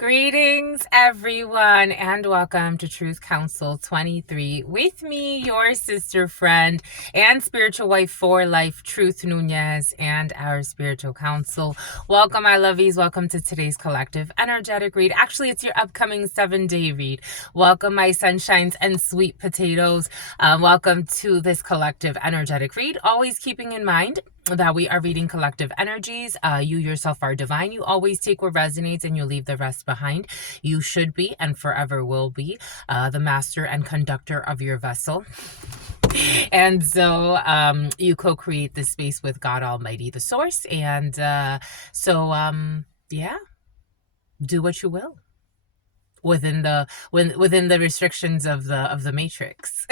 Greetings, everyone, and welcome to Truth Council 23 with me, your sister friend and spiritual wife for life, Truth Nunez, and our spiritual council. Welcome, my lovies. Welcome to today's collective energetic read. Actually, it's your upcoming 7-day read. Welcome, my sunshines and sweet potatoes. Welcome to this collective energetic read. Always keeping in mind that we are reading collective energies. You yourself are divine. You always take what resonates and you leave the rest behind. You should be and forever will be the master and conductor of your vessel. And so you co-create this space with God Almighty, the source. And yeah, do what you will within the restrictions of the matrix.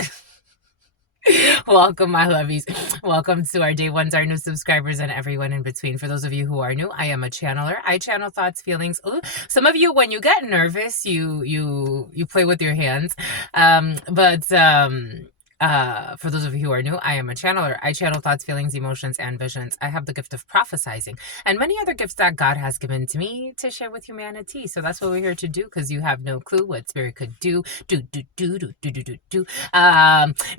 Welcome, my lovies. Welcome to our day ones, our new subscribers, and everyone in between. For those of you who are new, I am a channeler. I channel thoughts, feelings. Ooh, some of you, when you get nervous, you play with your hands. For those of you who are new, I am a channeler. I channel thoughts, feelings, emotions, and visions. I have the gift of prophesizing and many other gifts that God has given to me to share with humanity. So that's what we're here to do, because you have no clue what spirit could do.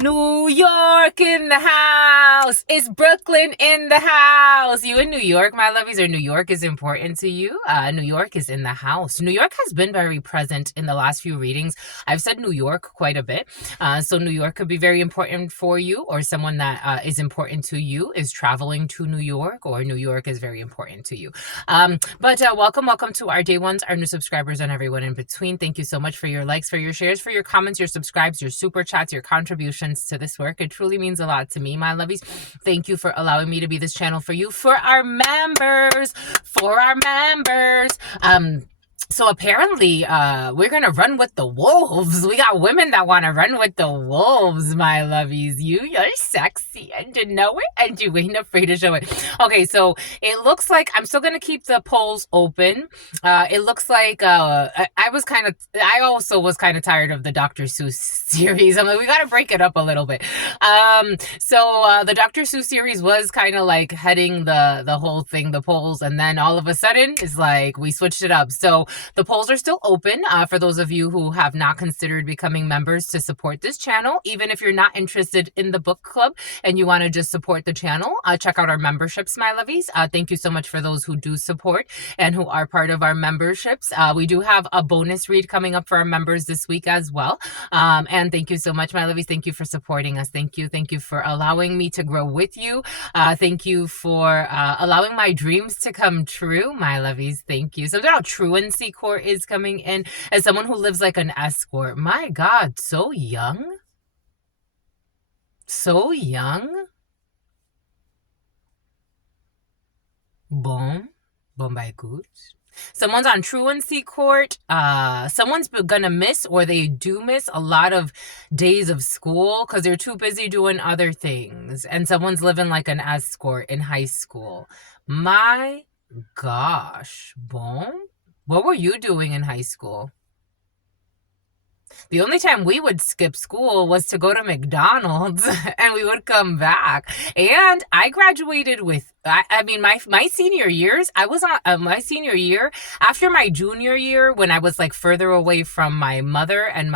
New York in the house. It's Brooklyn in the house. You in New York, my lovies, or New York is important to you? New York is in the house. New York has been very present in the last few readings. I've said New York quite a bit. So New York could be very important for you, or someone that is important to you is traveling to New York, or New York is very important to you. Welcome to our day ones, our new subscribers, and everyone in between. Thank you so much for your likes, for your shares, for your comments, your subscribes, your super chats, your contributions to this work. It truly means a lot to me, my lovies. Thank you for allowing me to be this channel for you, for our members. So apparently, we're gonna run with the wolves. We got women that want to run with the wolves, my lovies. You're sexy and you know it, and you ain't afraid to show it. Okay, so it looks like I'm still gonna keep the polls open. It looks like I also was kind of tired of the Dr. Seuss series. I'm like, we gotta break it up a little bit. The Dr. Seuss series was kind of like heading the whole thing, the polls, and then all of a sudden it's like we switched it up. So the polls are still open for those of you who have not considered becoming members to support this channel. Even if you're not interested in the book club and you want to just support the channel, check out our memberships, my lovies. Thank you so much for those who do support and who are part of our memberships. We do have a bonus read coming up for our members this week as well. And thank you so much, my lovies. Thank you for supporting us. Thank you for allowing me to grow with you. Thank you for allowing my dreams to come true, my lovies. Thank you. So now truancy court is coming in as someone who lives like an escort. My God, so young. So young. Bon by good. Someone's on truancy court. Someone's gonna miss, or they do miss, a lot of days of school because they're too busy doing other things. And someone's living like an escort in high school. My gosh. Bon. What were you doing in high school? The only time we would skip school was to go to McDonald's and we would come back. And I graduated with, my senior years, I was on my senior year after my junior year, when I was like further away from my mother and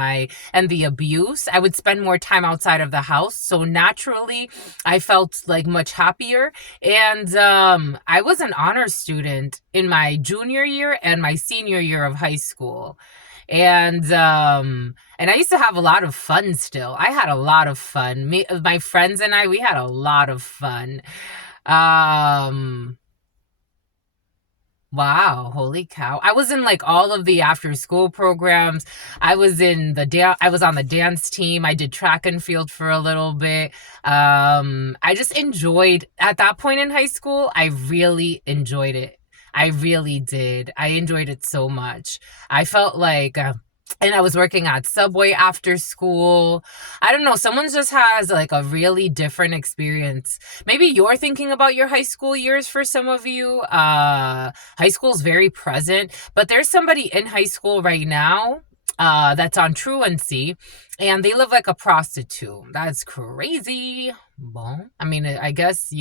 the abuse, I would spend more time outside of the house. So naturally I felt like much happier. And I was an honor student in my junior year and my senior year of high school. And I used to have a lot of fun still. I had a lot of fun. My friends and we had a lot of fun. Wow, holy cow. I was in like all of the after school programs. I was on the dance team. I did track and field for a little bit. I just enjoyed, at that point in high school, I really enjoyed it. I really did. I enjoyed it so much. I felt like, and I was working at Subway after school. I don't know. Someone just has like a really different experience. Maybe you're thinking about your high school years for some of you. High school is very present, but there's somebody in high school right now that's on truancy, and they live like a prostitute. That's crazy. Well, I mean, I guess,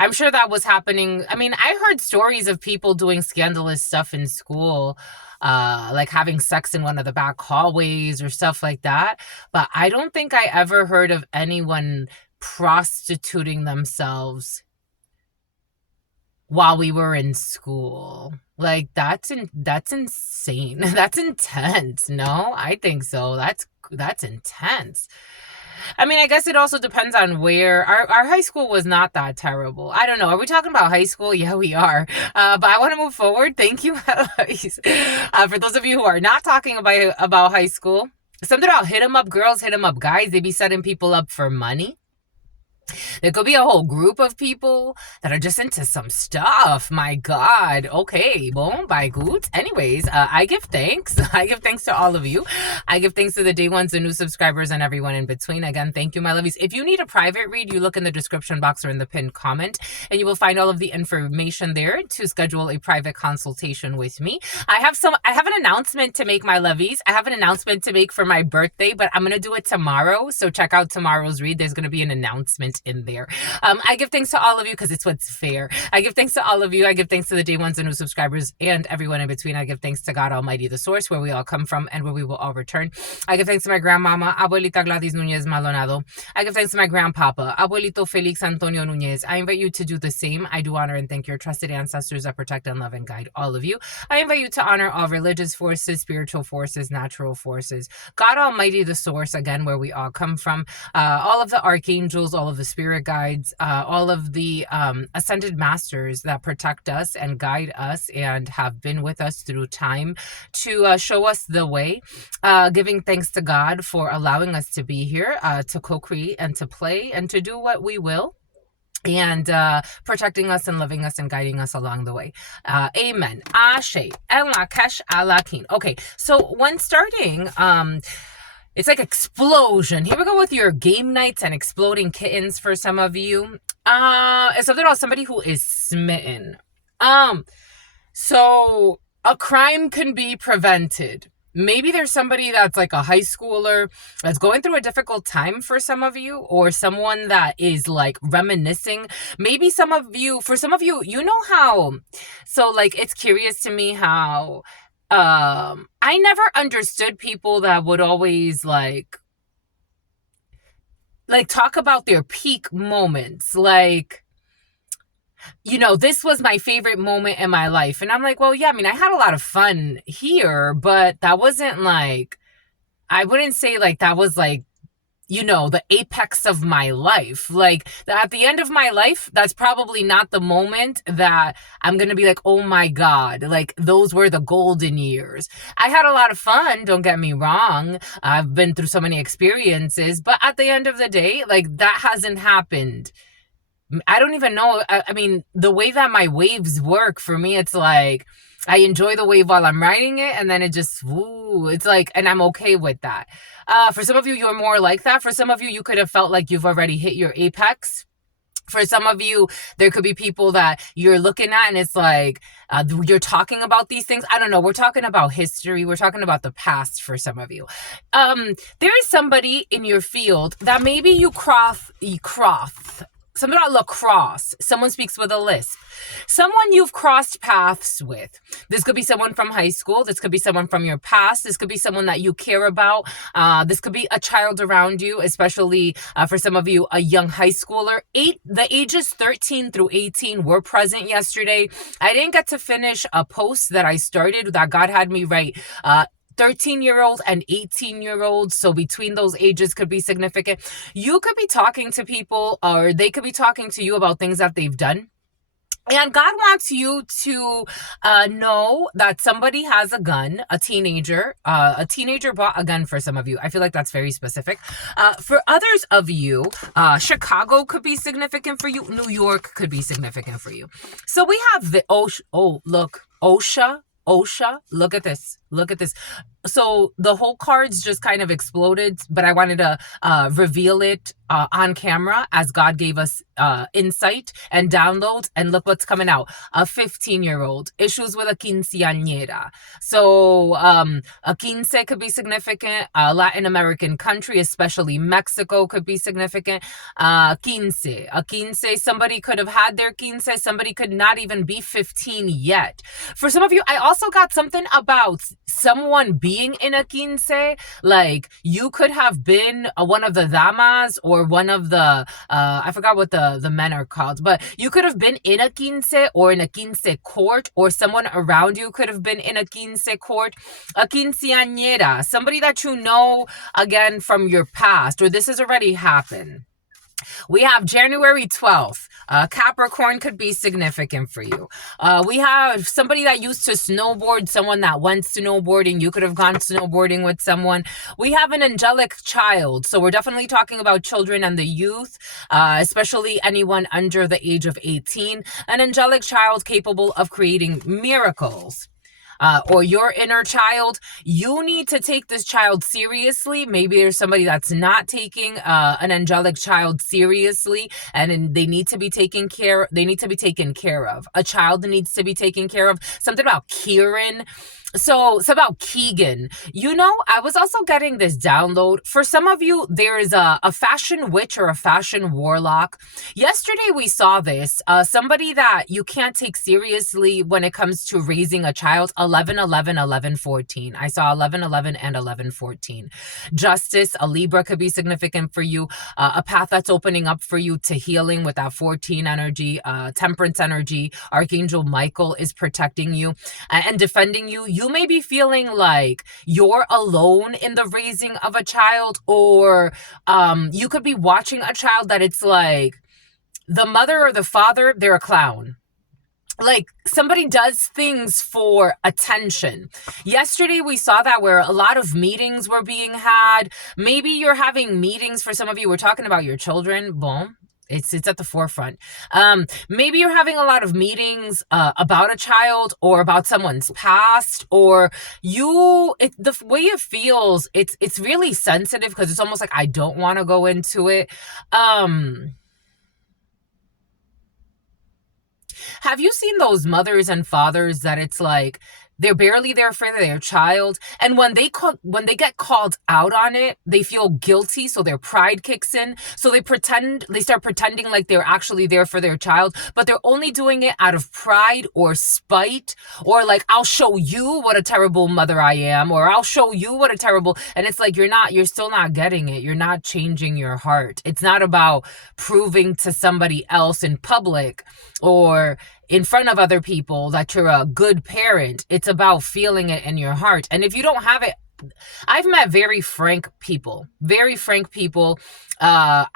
I'm sure that was happening. I mean, I heard stories of people doing scandalous stuff in school, like having sex in one of the back hallways or stuff like that. But I don't think I ever heard of anyone prostituting themselves while we were in school. Like that's insane. That's intense. No, I think so. That's intense. I mean, I guess it also depends on where. Our high school was not that terrible. I don't know. Are we talking about high school? Yeah, we are. But I want to move forward. Thank you, Eloise. For those of you who are not talking about high school, something about hit 'em up girls, hit 'em up guys. They be setting people up for money. There could be a whole group of people that are just into some stuff. My God. Okay. Boom. By good. Anyways, I give thanks. I give thanks to all of you. I give thanks to the day ones, the new subscribers, and everyone in between. Again, thank you, my lovies. If you need a private read, you look in the description box or in the pinned comment, and you will find all of the information there to schedule a private consultation with me. I have an announcement to make, my lovies. I have an announcement to make for my birthday, but I'm going to do it tomorrow. So check out tomorrow's read. There's going to be an announcement in there. I give thanks to all of you because it's what's fair. I give thanks to all of you. I give thanks to the day ones and new subscribers and everyone in between. I give thanks to God Almighty, the source, where we all come from and where we will all return. I give thanks to my grandmama, Abuelita Gladys Nunez Maldonado. I give thanks to my grandpapa, Abuelito Felix Antonio Nunez. I invite you to do the same. I do honor and thank your trusted ancestors that protect and love and guide all of you. I invite you to honor all religious forces, spiritual forces, natural forces. God Almighty, the source, again, where we all come from. All of the archangels, all of the spirit guides, all of the ascended masters that protect us and guide us and have been with us through time to show us the way. Giving thanks to God for allowing us to be here, to co-create and to play and to do what we will, and protecting us and loving us and guiding us along the way. Amen. Ashe. Ella Kesh Alakin. Okay, so when starting, it's like explosion. Here we go with your game nights and exploding kittens for some of you. It's something about somebody who is smitten. So a crime can be prevented. Maybe there's somebody that's like a high schooler that's going through a difficult time for some of you, or someone that is like reminiscing. Maybe for some of you, you know how, so like it's curious to me how I never understood people that would always like talk about their peak moments. Like, you know, this was my favorite moment in my life. And I'm like, well, yeah, I mean, I had a lot of fun here, but that wasn't like, I wouldn't say like that was like, you know, the apex of my life. Like at the end of my life, that's probably not the moment that I'm going to be like, oh my God, like those were the golden years. I had a lot of fun. Don't get me wrong. I've been through so many experiences, but at the end of the day, like that hasn't happened. I don't even know. I mean, the way that my waves work for me, it's like I enjoy the wave while I'm riding it, and then it just, woo, it's like, and I'm okay with that. For some of you, you're more like that. For some of you, you could have felt like you've already hit your apex. For some of you, there could be people that you're looking at and it's like, you're talking about these things. I don't know. We're talking about history. We're talking about the past for some of you. There is somebody in your field that maybe you cross. Something about lacrosse. Someone speaks with a lisp. Someone you've crossed paths with. This could be someone from high school. This could be someone from your past. This could be someone that you care about. This could be a child around you, especially for some of you, a young high schooler. The ages 13 through 18 were present yesterday. I didn't get to finish a post that I started that God had me write. 13-year-old and 18-year-old, so between those ages could be significant. You could be talking to people, or they could be talking to you about things that they've done. And God wants you to know that somebody has a gun, a teenager. A teenager bought a gun for some of you. I feel like that's very specific. For others of you, Chicago could be significant for you. New York could be significant for you. So we have the look, OSHA, look at this. Look at this. So the whole cards just kind of exploded, but I wanted to reveal it on camera as God gave us insight and downloads. And look what's coming out. A 15-year-old. Issues with a quinceañera. So a quince could be significant. A Latin American country, especially Mexico, could be significant. Quince. A quince, somebody could have had their quince. Somebody could not even be 15 yet. For some of you, I also got something about someone being in a quince. Like, you could have been one of the damas or one of the, I forgot what the men are called, but you could have been in a quince or in a quince court, or someone around you could have been in a quince court. A quinceañera, somebody that you know, again, from your past, or this has already happened. We have January 12th. Capricorn could be significant for you. We have somebody that used to snowboard, someone that went snowboarding. You could have gone snowboarding with someone. We have an angelic child. So we're definitely talking about children and the youth, especially anyone under the age of 18. An angelic child capable of creating miracles. Or your inner child, you need to take this child seriously. Maybe there's somebody that's not taking an angelic child seriously, and they need to be taken care. They need to be taken care of. A child needs to be taken care of. Something about Kieran. So it's about Keegan. You know, I was also getting this download. For some of you, there is a fashion witch or a fashion warlock. Yesterday, we saw this. Somebody that you can't take seriously when it comes to raising a child. 11, 11, 11, 14. I saw 11, 11, and 11, 14. Justice, a Libra could be significant for you. A path that's opening up for you to healing with that 14 energy. Temperance energy. Archangel Michael is protecting you and defending you. You may be feeling like you're alone in the raising of a child, or you could be watching a child that it's like the mother or the father, they're a clown. Like, somebody does things for attention. Yesterday, we saw that where a lot of meetings were being had. Maybe you're having meetings, for some of you, we're talking about your children. Boom. It's at the forefront. Maybe you're having a lot of meetings about a child or about someone's past, or the way it feels, it's really sensitive because it's almost like I don't want to go into it. Have you seen those mothers and fathers that it's like they're barely there for their child, and when they get called out on it, they feel guilty, so their pride kicks in. So they start pretending like they're actually there for their child, but they're only doing it out of pride or spite, or like, I'll show you what a terrible mother I am, or I'll show you what a terrible, and it's like you're still not getting it. You're not changing your heart. It's not about proving to somebody else in public or in front of other people that you're a good parent. It's about feeling it in your heart. And if you don't have it, I've met very frank people. I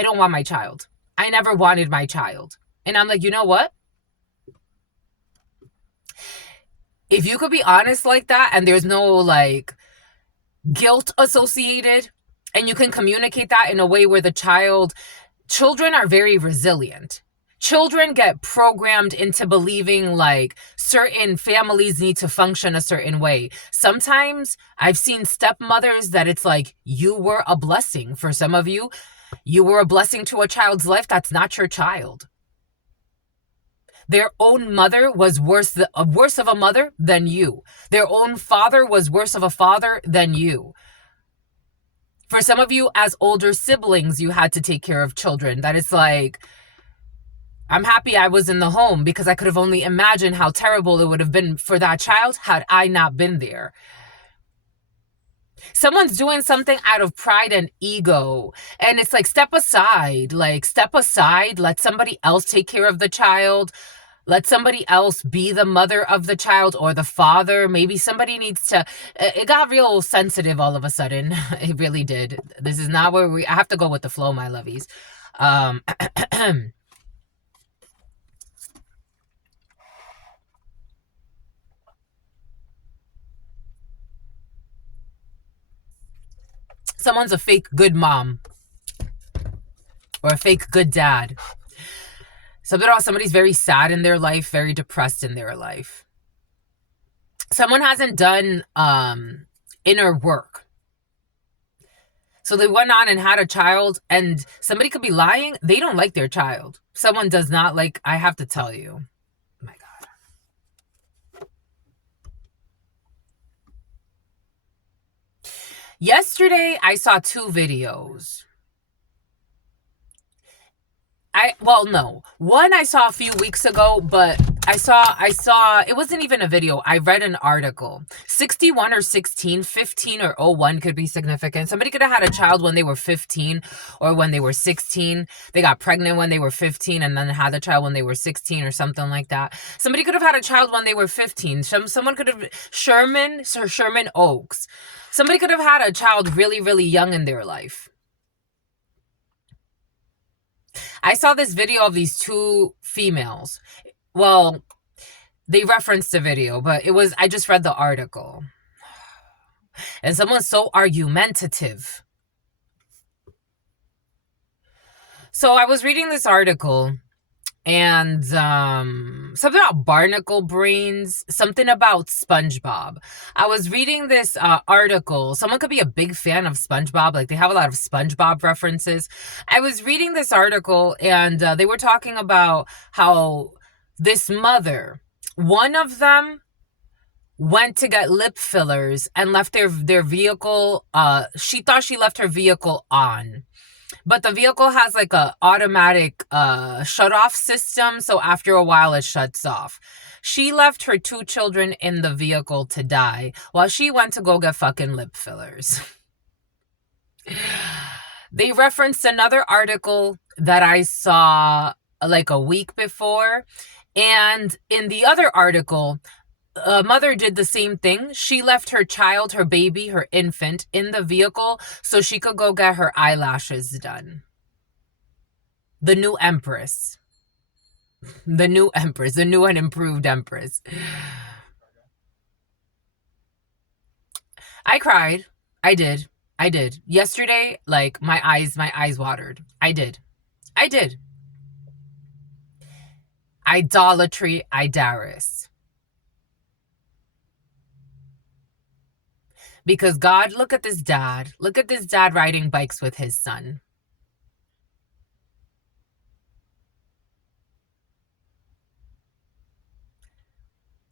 don't want my child. I never wanted my child. And I'm like, you know what? If you could be honest like that, and there's no like guilt associated, and you can communicate that in a way where children are very resilient. Children get programmed into believing like certain families need to function a certain way. Sometimes I've seen stepmothers that it's like, you were a blessing. For some of you, you were a blessing to a child's life that's not your child. Their own mother was worse of a mother than you. Their own father was worse of a father than you. For some of you, as older siblings, you had to take care of children. That it's like, I'm happy I was in the home because I could have only imagined how terrible it would have been for that child had I not been there. Someone's doing something out of pride and ego, and it's like, step aside, let somebody else take care of the child. Let somebody else be the mother of the child or the father. Maybe somebody needs to, it got real sensitive all of a sudden. It really did. This is not where I have to go with the flow, my lovies. Someone's a fake good mom or a fake good dad. Somebody's very sad in their life, very depressed in their life. someone hasn't done inner work. So they went on and had a child, and somebody could be lying. They don't like their child. Someone does not like, I have to tell you. My God. Yesterday, I saw 2 videos. No. One I saw a few weeks ago, but I saw, it wasn't even a video. I read an article. 61 or 16, 15 or 01 could be significant. Somebody could have had a child when they were 15 or when they were 16. They got pregnant when they were 15 and then had the child when they were 16 or something like that. Somebody could have had a child when they were 15. Someone could have, Sir Sherman Oaks. Somebody could have had a child really, really young in their life. I saw this video of these 2 females. Well, they referenced the video, but I just read the article. And someone's so argumentative. So I was reading this article, and something about barnacle brains, something about SpongeBob. I was reading this article. Someone could be a big fan of SpongeBob. Like, they have a lot of SpongeBob references. I was reading this article, and they were talking about how this mother, one of them went to get lip fillers and left their vehicle. She thought she left her vehicle on. But the vehicle has like a automatic shut-off system, so after a while it shuts off. She left her 2 children in the vehicle to die while she went to go get fucking lip fillers. They referenced another article that I saw like a week before, and in the other article, a mother did the same thing. She left her child, her baby, her infant in the vehicle so she could go get her eyelashes done. The new empress. The new empress. The new and improved empress. I cried. I did. Yesterday, like, my eyes watered. I did. Idolatry, Idaris. Because God, look at this dad. Look at this dad riding bikes with his son.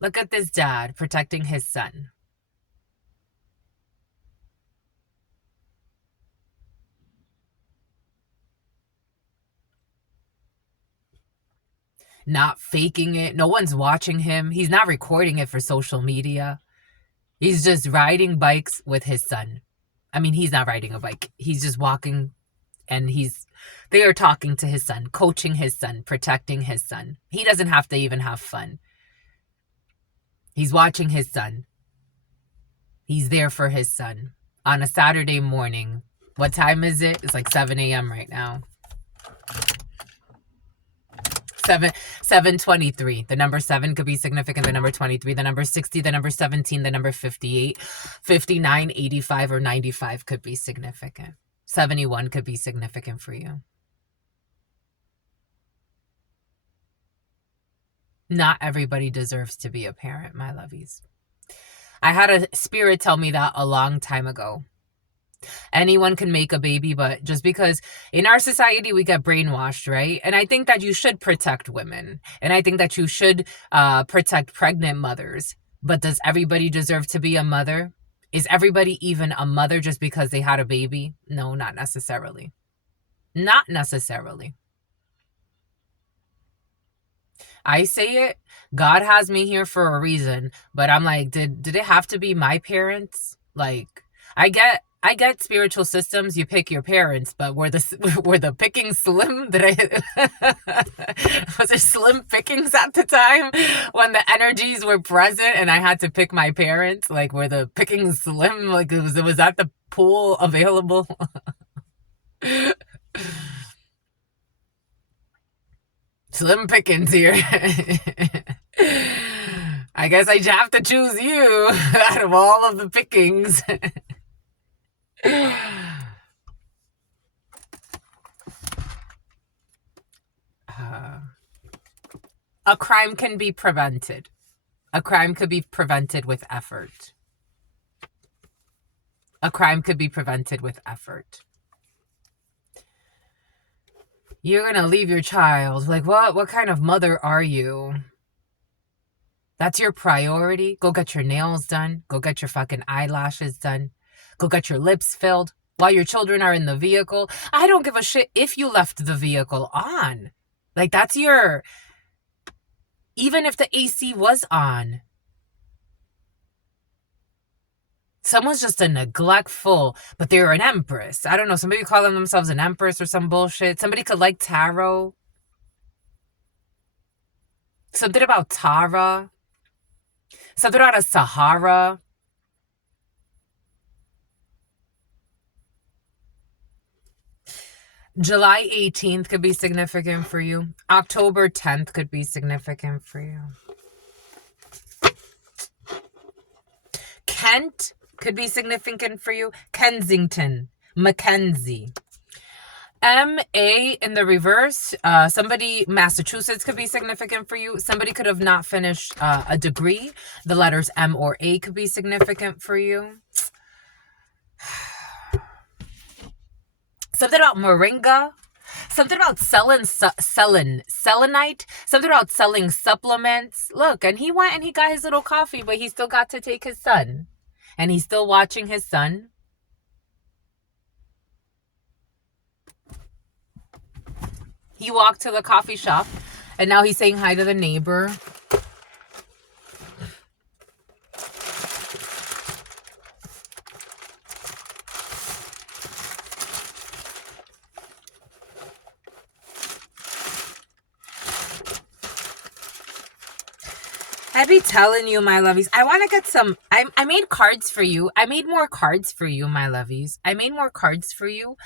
Look at this dad protecting his son. Not faking it. No one's watching him. He's not recording it for social media. He's just riding bikes with his son. I mean, he's not riding a bike. He's just walking, and they are talking to his son, coaching his son, protecting his son. He doesn't have to even have fun. He's watching his son. He's there for his son on a Saturday morning. What time is it? It's like 7 a.m. right now. 7:23. The number 7 could be significant. The number 23, the number 60, the number 17, the number 58, 59, 85, or 95 could be significant. 71 could be significant for you. Not everybody deserves to be a parent, my lovies. I had a spirit tell me that a long time ago. Anyone can make a baby, but just because in our society we get brainwashed, right? And I think that you should protect women. And I think that you should protect pregnant mothers. But does everybody deserve to be a mother? Is everybody even a mother just because they had a baby? No, not necessarily. Not necessarily. I say it, God has me here for a reason, but I'm like, did it have to be my parents? Like, I get spiritual systems, you pick your parents, but were the pickings slim? Was there slim pickings at the time when the energies were present and I had to pick my parents? Like, were the pickings slim? Like, was that the pool available? Slim pickings here. I guess I have to choose you out of all of the pickings. A crime can be prevented. A crime could be prevented with effort. A crime could be prevented with effort. You're going to leave your child. Like, what kind of mother are you? That's your priority? Go get your nails done. Go get your fucking eyelashes done. Go get your lips filled while your children are in the vehicle. I don't give a shit if you left the vehicle on. Like, that's your... Even if the AC was on. Someone's just a neglectful, but they're an empress. I don't know. Somebody calling themselves an empress or some bullshit. Somebody could like tarot. Something about Tara. Something about a Sahara. July 18th could be significant for you. October 10th could be significant for you. Kent could be significant for you. Kensington. Mackenzie. M.A. in the reverse. Somebody, Massachusetts could be significant for you. Somebody could have not finished a degree. The letters M or A could be significant for you. Something about moringa. Something about selenite. Something about selling supplements. Look, and he went and he got his little coffee, but he still got to take his son. And he's still watching his son. He walked to the coffee shop, and now he's saying hi to the neighbor. I be telling you, my lovies, I want to get some, I made cards for you. I made more cards for you, my lovies. I made more cards for you.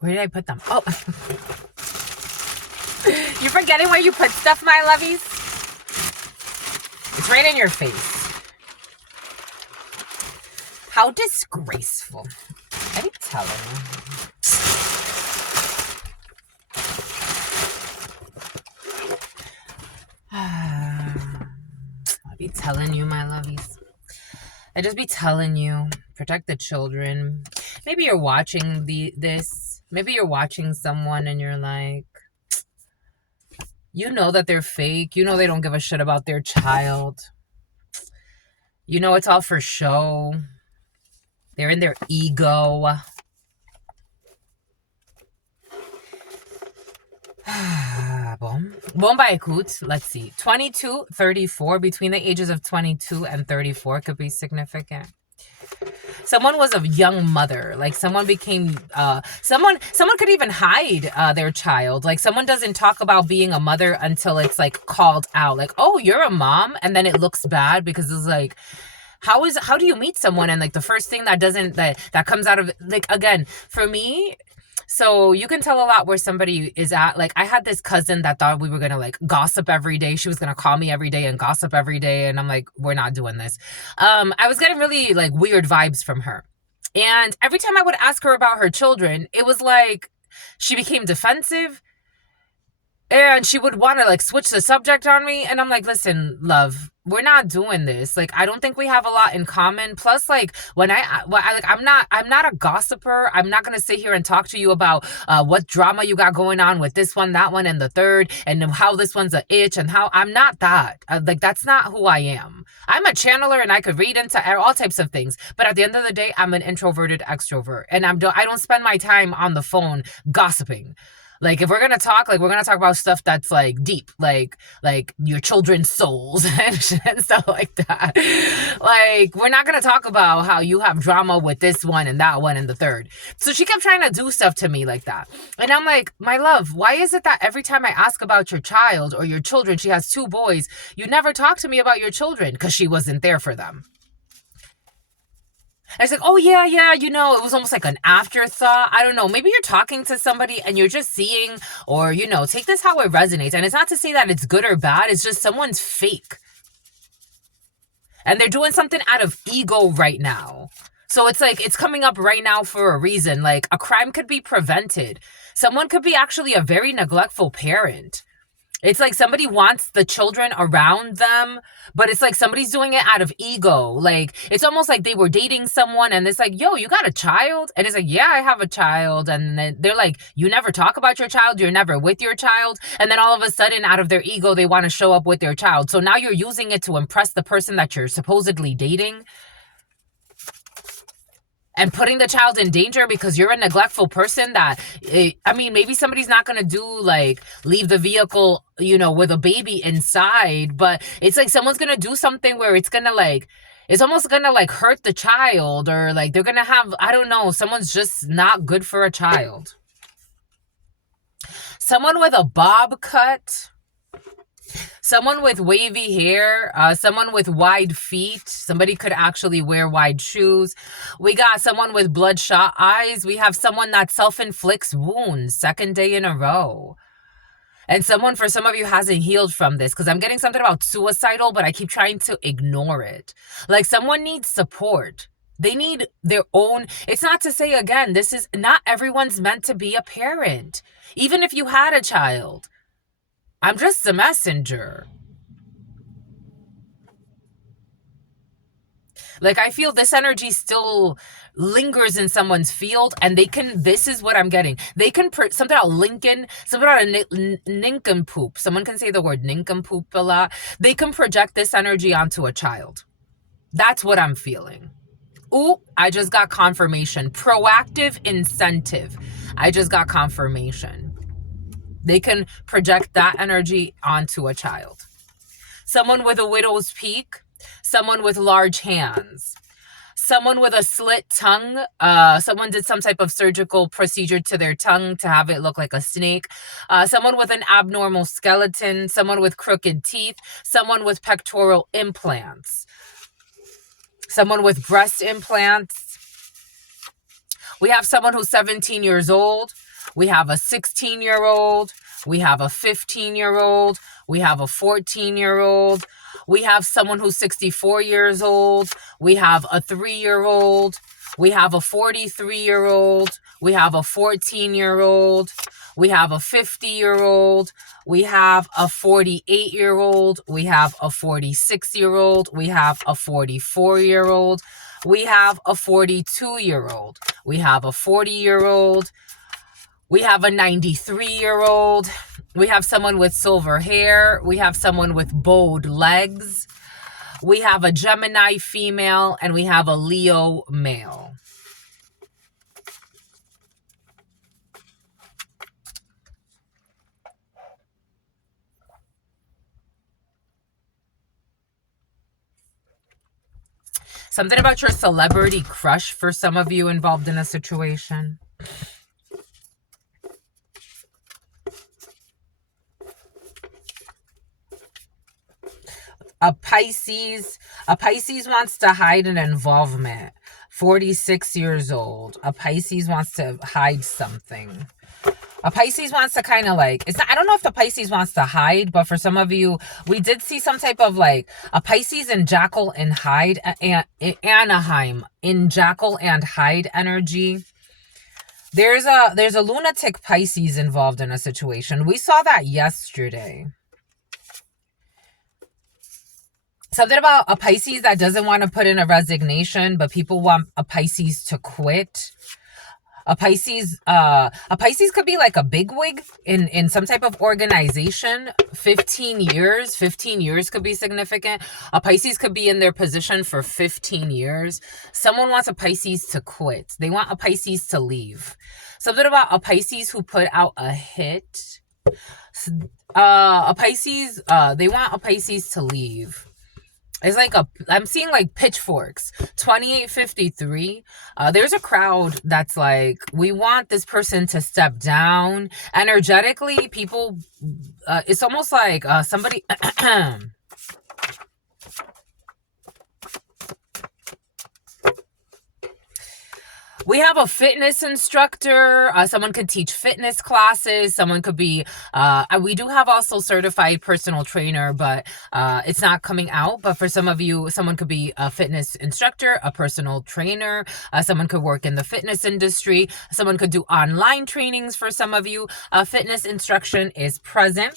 Where did I put them? Oh. You're forgetting where you put stuff, my lovies? It's right in your face. How disgraceful. I be telling you. I be telling you, my lovies. I just be telling you. Protect the children. Maybe you're watching this. Maybe you're watching someone and you're like, you know that they're fake. You know they don't give a shit about their child. You know it's all for show. They're in their ego. Bon ba écoute. Let's see. 22, 34. Between the ages of 22 and 34 could be significant. Someone was a young mother. Like someone became, someone could even hide their child. Like someone doesn't talk about being a mother until it's like called out. Like, oh, you're a mom. And then it looks bad because it's like, how do you meet someone? And like the first thing that comes out of, like, again, for me, so you can tell a lot where somebody is at. Like I had this cousin that thought we were going to like gossip every day. She was going to call me every day and gossip every day. And I'm like, we're not doing this. I was getting really like weird vibes from her. And every time I would ask her about her children, it was like she became defensive. And she would want to like switch the subject on me. And I'm like, listen, love, we're not doing this. Like, I don't think we have a lot in common. Plus, like, I'm not a gossiper. I'm not going to sit here and talk to you about what drama you got going on with this one, that one, and the third, and how this one's a itch, and how I'm not that. Like, that's not who I am. I'm a channeler, and I could read into all types of things. But at the end of the day, I'm an introverted extrovert, and I don't spend my time on the phone gossiping. Like, if we're going to talk, like, we're going to talk about stuff that's, like, deep, like your children's souls and stuff like that. Like, we're not going to talk about how you have drama with this one and that one and the third. So she kept trying to do stuff to me like that. And I'm like, my love, why is it that every time I ask about your child or your children, she has 2 boys, you never talk to me about your children? Because she wasn't there for them. I was like, oh, yeah, you know, it was almost like an afterthought. I don't know. Maybe you're talking to somebody and you're just seeing, or, you know, take this how it resonates. And it's not to say that it's good or bad. It's just someone's fake. And they're doing something out of ego right now. So it's like, it's coming up right now for a reason. Like, a crime could be prevented. Someone could be actually a very neglectful parent. It's like somebody wants the children around them, but it's like somebody's doing it out of ego. Like, it's almost like they were dating someone and it's like, yo, you got a child? And it's like, yeah, I have a child. And then they're like, you never talk about your child. You're never with your child. And then all of a sudden, out of their ego, they want to show up with their child. So now you're using it to impress the person that you're supposedly dating and putting the child in danger because you're a neglectful person that, I mean, maybe somebody's not going to do like leave the vehicle, you know, with a baby inside, but it's like someone's going to do something where it's going to like, it's almost going to like hurt the child, or like they're going to have, I don't know, someone's just not good for a child. Someone with a bob cut. Someone with wavy hair, someone with wide feet. Somebody could actually wear wide shoes. We got someone with bloodshot eyes. We have someone that self-inflicts wounds, second day in a row. And someone, for some of you, hasn't healed from this, because I'm getting something about suicidal, but I keep trying to ignore it. Like, someone needs support. They need their own. It's not to say, again, this is not everyone's meant to be a parent. Even if you had a child, I'm just the messenger. Like, I feel this energy still lingers in someone's field, and they can, this is what I'm getting. They can, something about Lincoln, something about a nincompoop. Someone can say the word nincompoop a lot. They can project this energy onto a child. That's what I'm feeling. Ooh, I just got confirmation. Proactive incentive. I just got confirmation. They can project that energy onto a child. Someone with a widow's peak. Someone with large hands. Someone with a slit tongue. Someone did some type of surgical procedure to their tongue to have it look like a snake. Someone with an abnormal skeleton. Someone with crooked teeth. Someone with pectoral implants. Someone with breast implants. We have someone who's 17 years old. We have a 16-year-old. We have a 15-year-old. We have a 14-year-old. We have someone who's 64 years old. We have a 3-year-old. We have a 43-year-old. We have a 14-year-old. We have a 50-year-old. We have a 48-year-old. We have a 46-year-old. We have a 44-year-old. We have a 42-year-old. We have a 40-year-old. We have a 93-year-old. We have someone with silver hair. We have someone with bowed legs. We have a Gemini female, and we have a Leo male. Something about your celebrity crush for some of you involved in a situation. A Pisces wants to hide an involvement. 46 years old. A Pisces wants to hide something. A Pisces wants to kind of like, it's not, I don't know if the Pisces wants to hide, but for some of you, we did see some type of like a Pisces in Jackal and Hyde, Anaheim in Jackal and Hyde energy. There's a lunatic Pisces involved in a situation. We saw that yesterday. Something about a Pisces that doesn't want to put in a resignation, but people want a Pisces to quit. A Pisces could be like a bigwig in some type of organization. 15 years could be significant. A Pisces could be in their position for 15 years. Someone wants a Pisces to quit. They want a Pisces to leave. Something about a Pisces who put out a hit. A Pisces, they want a Pisces to leave. It's like I'm seeing like pitchforks. 2853. There's a crowd that's like, we want this person to step down. Energetically, people, it's almost like somebody... We have a fitness instructor. Someone could teach fitness classes. Someone could be, we do have also certified personal trainer, but it's not coming out. But for some of you, someone could be a fitness instructor, a personal trainer. Someone could work in the fitness industry. Someone could do online trainings for some of you. Fitness instruction is present.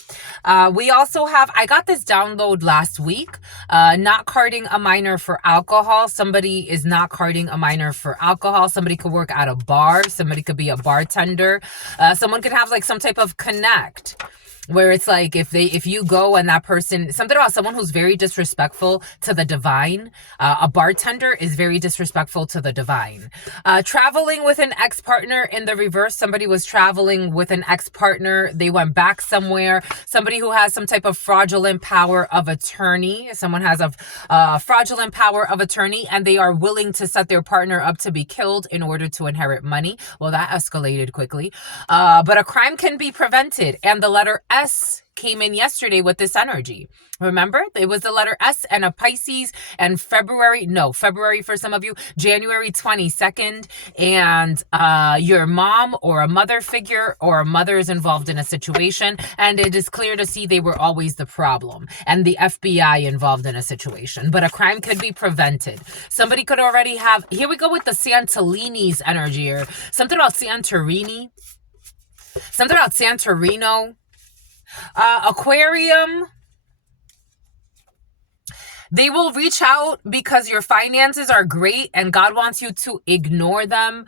We also have, I got this download last week, not carding a minor for alcohol. Somebody is not carding a minor for alcohol. Somebody could work at a bar. Somebody could be a bartender. Someone could have like some type of connect where it's like if you go and that person, something about someone who's very disrespectful to the divine. A bartender is very disrespectful to the divine. Traveling with an ex-partner in the reverse. Somebody was traveling with an ex-partner. They went back somewhere. Somebody who has some type of fraudulent power of attorney. Someone has a fraudulent power of attorney and they are willing to set their partner up to be killed in order to inherit money. Well, that escalated quickly. But a crime can be prevented. And the letter S came in yesterday with this energy. Remember, it was the letter S and a Pisces and February for some of you, January 22nd. And your mom or a mother figure or a mother is involved in a situation. And it is clear to see they were always the problem. And the FBI involved in a situation. But a crime could be prevented. Somebody could already have, here we go with the Santellini's energy or something about Santorini. Something about Santorino. Aquarium. They will reach out because your finances are great and God wants you to ignore them.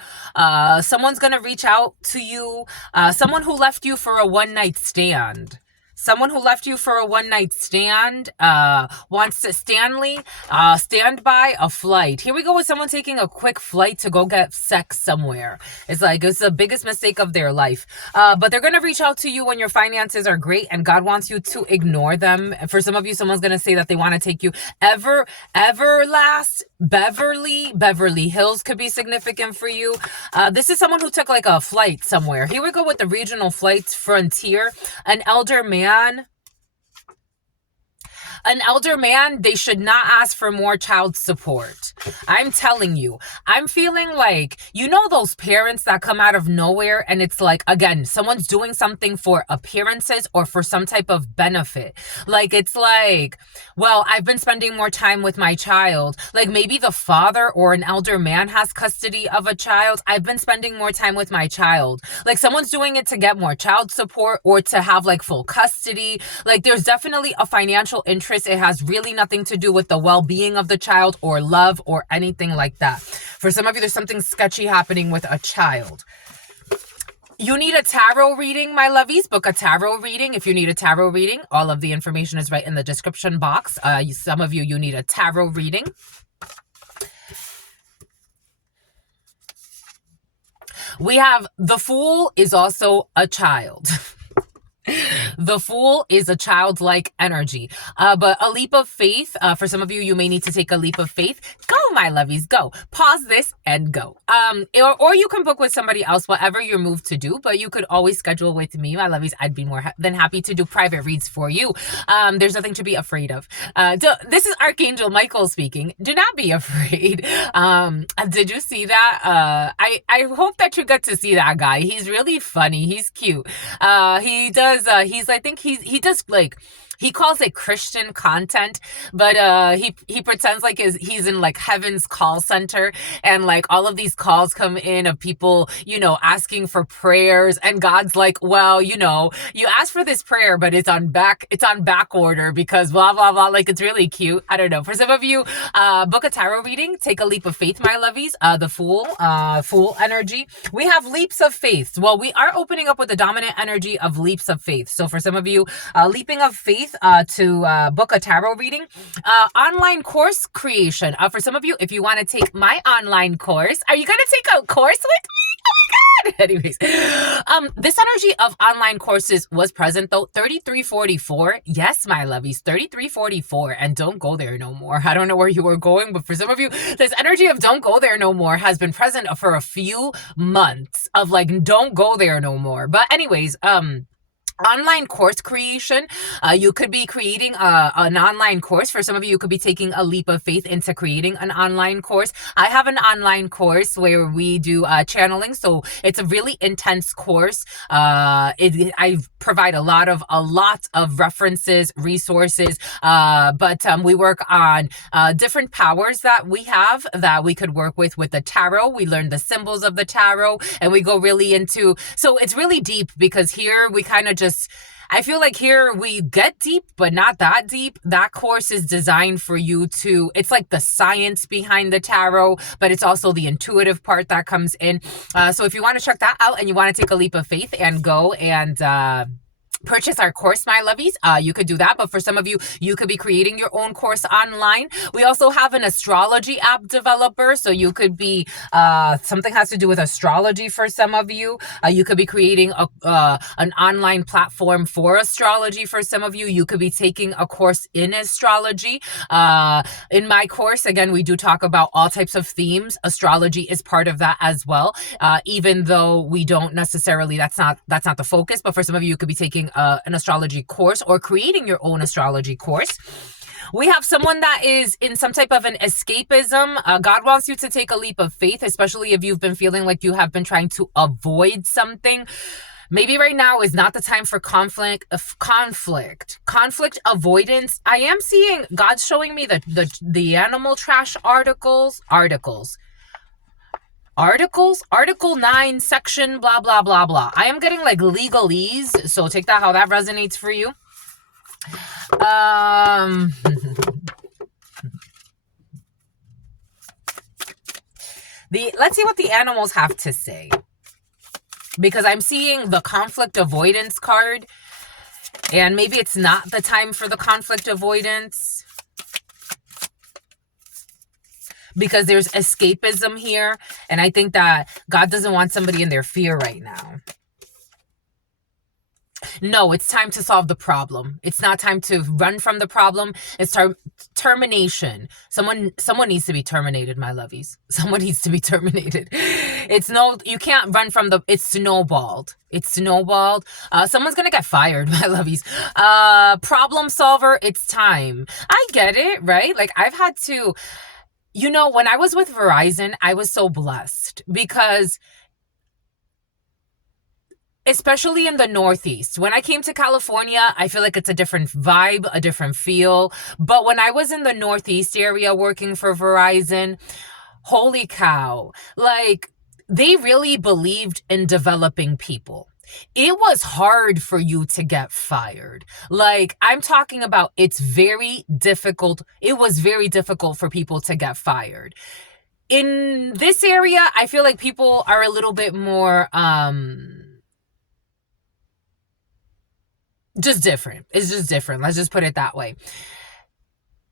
Someone's going to reach out to you. Someone who left you for a one-night stand. Someone who left you for a one-night stand wants to stand by a flight. Here we go with someone taking a quick flight to go get sex somewhere. It's like it's the biggest mistake of their life. But they're going to reach out to you when your finances are great and God wants you to ignore them. For some of you, someone's going to say that they want to take you Beverly Hills could be significant for you. This is someone who took like a flight somewhere. Here we go with the regional flights, Frontier, an elder man. An elder man, they should not ask for more child support. I'm telling you, I'm feeling like, you know those parents that come out of nowhere and it's like, again, someone's doing something for appearances or for some type of benefit. Like, it's like, well, I've been spending more time with my child. Like maybe the father or an elder man has custody of a child. I've been spending more time with my child. Like someone's doing it to get more child support or to have like full custody. Like there's definitely a financial interest. It has really nothing to do with the well-being of the child or love or anything like that. For some of you, there's something sketchy happening with a child. You need a tarot reading, my lovies. Book a tarot reading. If you need a tarot reading, all of the information is right in the description box. Some of you need a tarot reading. We have the Fool is also a child. The Fool is a childlike energy, but a leap of faith. For some of you, you may need to take a leap of faith. Go, my lovies, go. Pause this and go. Or you can book with somebody else, whatever you're moved to do, but you could always schedule with me, my lovies. I'd be more than happy to do private reads for you. There's nothing to be afraid of. This is Archangel Michael speaking. Do not be afraid. Did you see that? I hope that you got to see that guy. He's really funny. He's cute. He does like, he calls it Christian content, but he pretends like he's in like heaven's call center, and like all of these calls come in of people, you know, asking for prayers, and God's like, well, you know, you asked for this prayer, but it's on back order because blah blah blah. Like it's really cute. I don't know. For some of you, book a tarot reading, take a leap of faith, my lovies. The Fool energy. We have leaps of faith. Well, we are opening up with the dominant energy of leaps of faith. So for some of you, leaping of faith. To book a tarot reading. Online course creation. For some of you, if you want to take my online course, are you going to take a course with me? Oh my God. Anyways, this energy of online courses was present though. 3344. Yes, my lovies, 3344. And don't go there no more. I don't know where you were going, but for some of you, this energy of don't go there no more has been present for a few months of like, don't go there no more. But anyways, online course creation. You could be creating an online course. For some of you, you could be taking a leap of faith into creating an online course. I have an online course where we do channeling, so it's a really intense course. I provide a lot of references, resources, but we work on different powers that we have that we could work with the tarot. We learn the symbols of the tarot, and we go really into. So it's really deep because here we kind of just. I feel like here we get deep, but not that deep. That course is designed for you to, it's like the science behind the tarot, but it's also the intuitive part that comes in. So if you want to check that out and you want to take a leap of faith and go and, purchase our course, my lovies, you could do that. But for some of you, you could be creating your own course online. We also have an astrology app developer, so you could be something has to do with astrology. For some of you, you could be creating an online platform for astrology. For some of you, you could be taking a course in astrology. In my course, again, we do talk about all types of themes. Astrology is part of that as well, even though we don't necessarily, that's not the focus. But for some of you, you could be taking an astrology course or creating your own astrology course. We have someone that is in some type of an escapism. God wants you to take a leap of faith, especially if you've been feeling like you have been trying to avoid something. Maybe right now is not the time for conflict avoidance. I am seeing God's showing me the animal trash article 9 section blah blah blah blah. I am getting like legalese, so take that how that resonates for you. Let's see what the animals have to say, because I'm seeing the conflict avoidance card, and maybe it's not the time for the conflict avoidance because there's escapism here. And I think that God doesn't want somebody in their fear right now. No, it's time to solve the problem. It's not time to run from the problem. It's termination. Someone needs to be terminated, my lovies. Someone needs to be terminated. You can't run from it's snowballed. Someone's gonna get fired, my lovies. Problem solver, it's time. I get it, right? Like I've had to, when I was with Verizon, I was so blessed because especially in the Northeast. When I came to California, I feel like it's a different vibe, a different feel. But when I was in the Northeast area working for Verizon, holy cow, like they really believed in developing people. It was hard for you to get fired. Like I'm talking about, it's very difficult. It was very difficult for people to get fired. In this area, I feel like people are a little bit more, just different. It's just different. Let's just put it that way.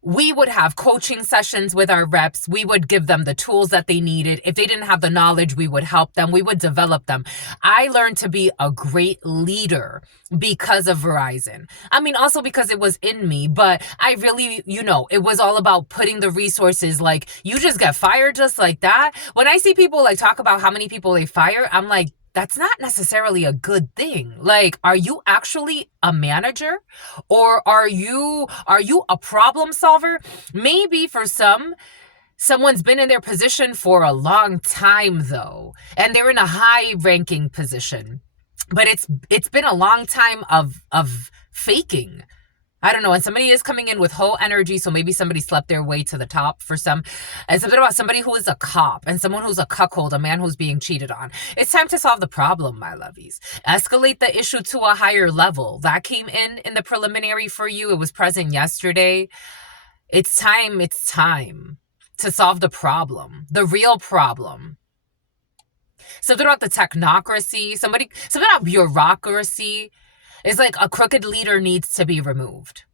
We would have coaching sessions with our reps. We would give them the tools that they needed. If they didn't have the knowledge, we would help them. We would develop them. I learned to be a great leader because of Verizon. I mean, also because it was in me, but I really, it was all about putting the resources. Like you just get fired just like that. When I see people like talk about how many people they fire, I'm like, that's not necessarily a good thing. Like, are you actually a manager or are you a problem solver? Maybe for someone's been in their position for a long time though, and they're in a high ranking position, but it's been a long time of faking. I don't know. And somebody is coming in with whole energy. So maybe somebody slept their way to the top for some. It's something about somebody who is a cop and someone who's a cuckold, a man who's being cheated on. It's time to solve the problem, my lovies. Escalate the issue to a higher level. That came in the preliminary for you. It was present yesterday. It's time to solve the problem, the real problem. Something about the technocracy, something about bureaucracy. It's like a crooked leader needs to be removed.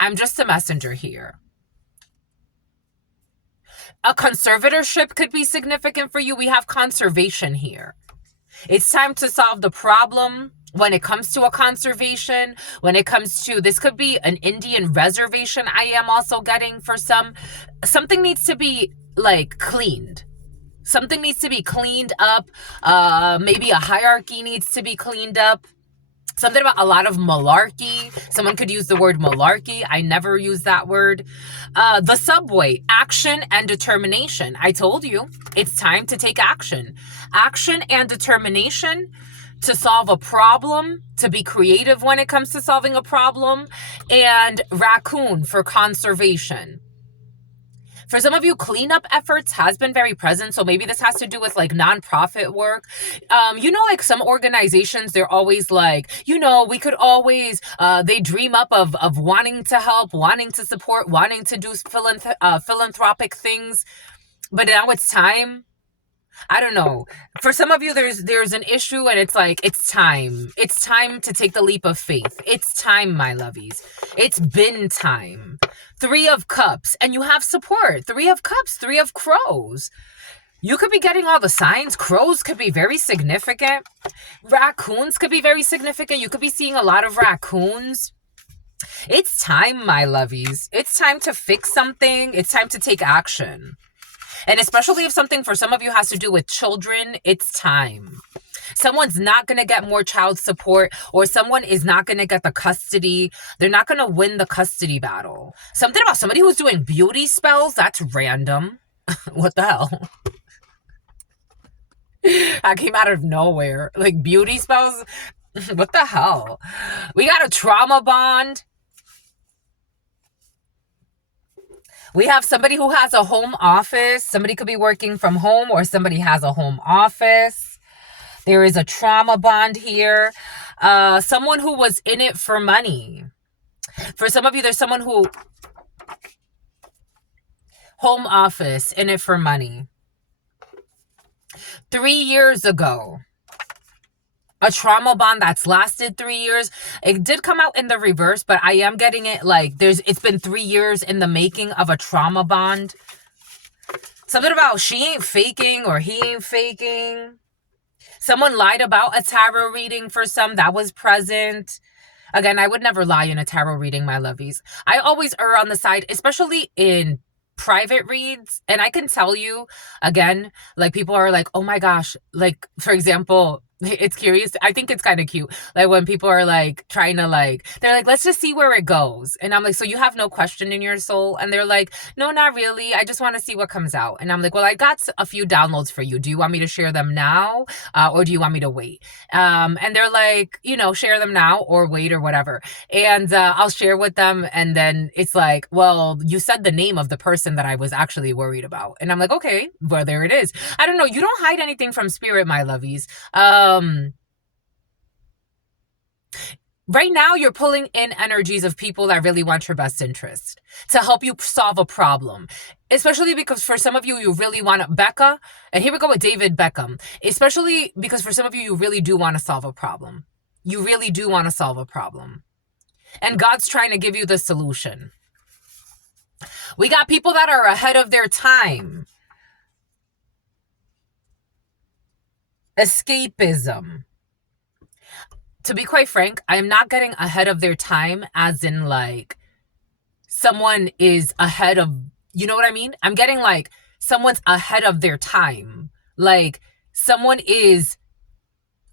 I'm just a messenger here. A conservatorship could be significant for you. We have conservation here. It's time to solve the problem when it comes to a conservation, when it comes to, this could be an Indian reservation I am also getting for some. Something needs to be like cleaned. Something needs to be cleaned up. Maybe a hierarchy needs to be cleaned up. Something about a lot of malarkey. Someone could use the word malarkey. I never use that word. The subway, action and determination. I told you, it's time to take action. Action and determination to solve a problem, to be creative when it comes to solving a problem, and raccoon for conservation. For some of you, cleanup efforts has been very present. So maybe this has to do with like nonprofit work. Like some organizations, they're always like, we could always, they dream up of wanting to help, wanting to support, wanting to do philanthropic things. But now it's time. I don't know. For some of you, there's an issue and it's like, it's time. It's time to take the leap of faith. It's time, my lovies. It's been time. 3 of Cups, and you have support. 3 of Cups, 3 of Crows. You could be getting all the signs. Crows could be very significant. Raccoons could be very significant. You could be seeing a lot of raccoons. It's time, my lovies. It's time to fix something. It's time to take action. And especially if something for some of you has to do with children, it's time. Someone's not going to get more child support, or someone is not going to get the custody. They're not going to win the custody battle. Something about somebody who's doing beauty spells, that's random. What the hell? I came out of nowhere. Like beauty spells? What the hell? We got a trauma bond. We have somebody who has a home office. Somebody could be working from home, or somebody has a home office. There is a trauma bond here. Someone who was in it for money. For some of you, there's someone who... Home office, in it for money. 3 years ago. A trauma bond that's lasted 3 years. It did come out in the reverse, but I am getting it like it's been 3 years in the making of a trauma bond. Something about she ain't faking or he ain't faking. Someone lied about a tarot reading for some that was present. Again, I would never lie in a tarot reading, my lovies. I always err on the side, especially in private reads. And I can tell you, again, like people are like, oh my gosh, like for example, it's curious. I think it's kind of cute. Like when people are like trying to they're like, let's just see where it goes. And I'm like, so you have no question in your soul? And they're like, no, not really. I just want to see what comes out. And I'm like, well, I got a few downloads for you. Do you want me to share them now? Or do you want me to wait? And they're like, share them now or wait or whatever. And I'll share with them. And then it's like, well, you said the name of the person that I was actually worried about. And I'm like, okay, well, there it is. I don't know. You don't hide anything from spirit, my lovies. Right now, you're pulling in energies of people that really want your best interest to help you solve a problem. Especially because for some of you, you really want Becca. And here we go with David Beckham. Especially because for some of you, you really do want to solve a problem. You really do want to solve a problem. And God's trying to give you the solution. We got people that are ahead of their time. Escapism. To be quite frank, I am not getting ahead of their time as in like someone is ahead of, you know what I mean? I'm getting like someone's ahead of their time. Like someone is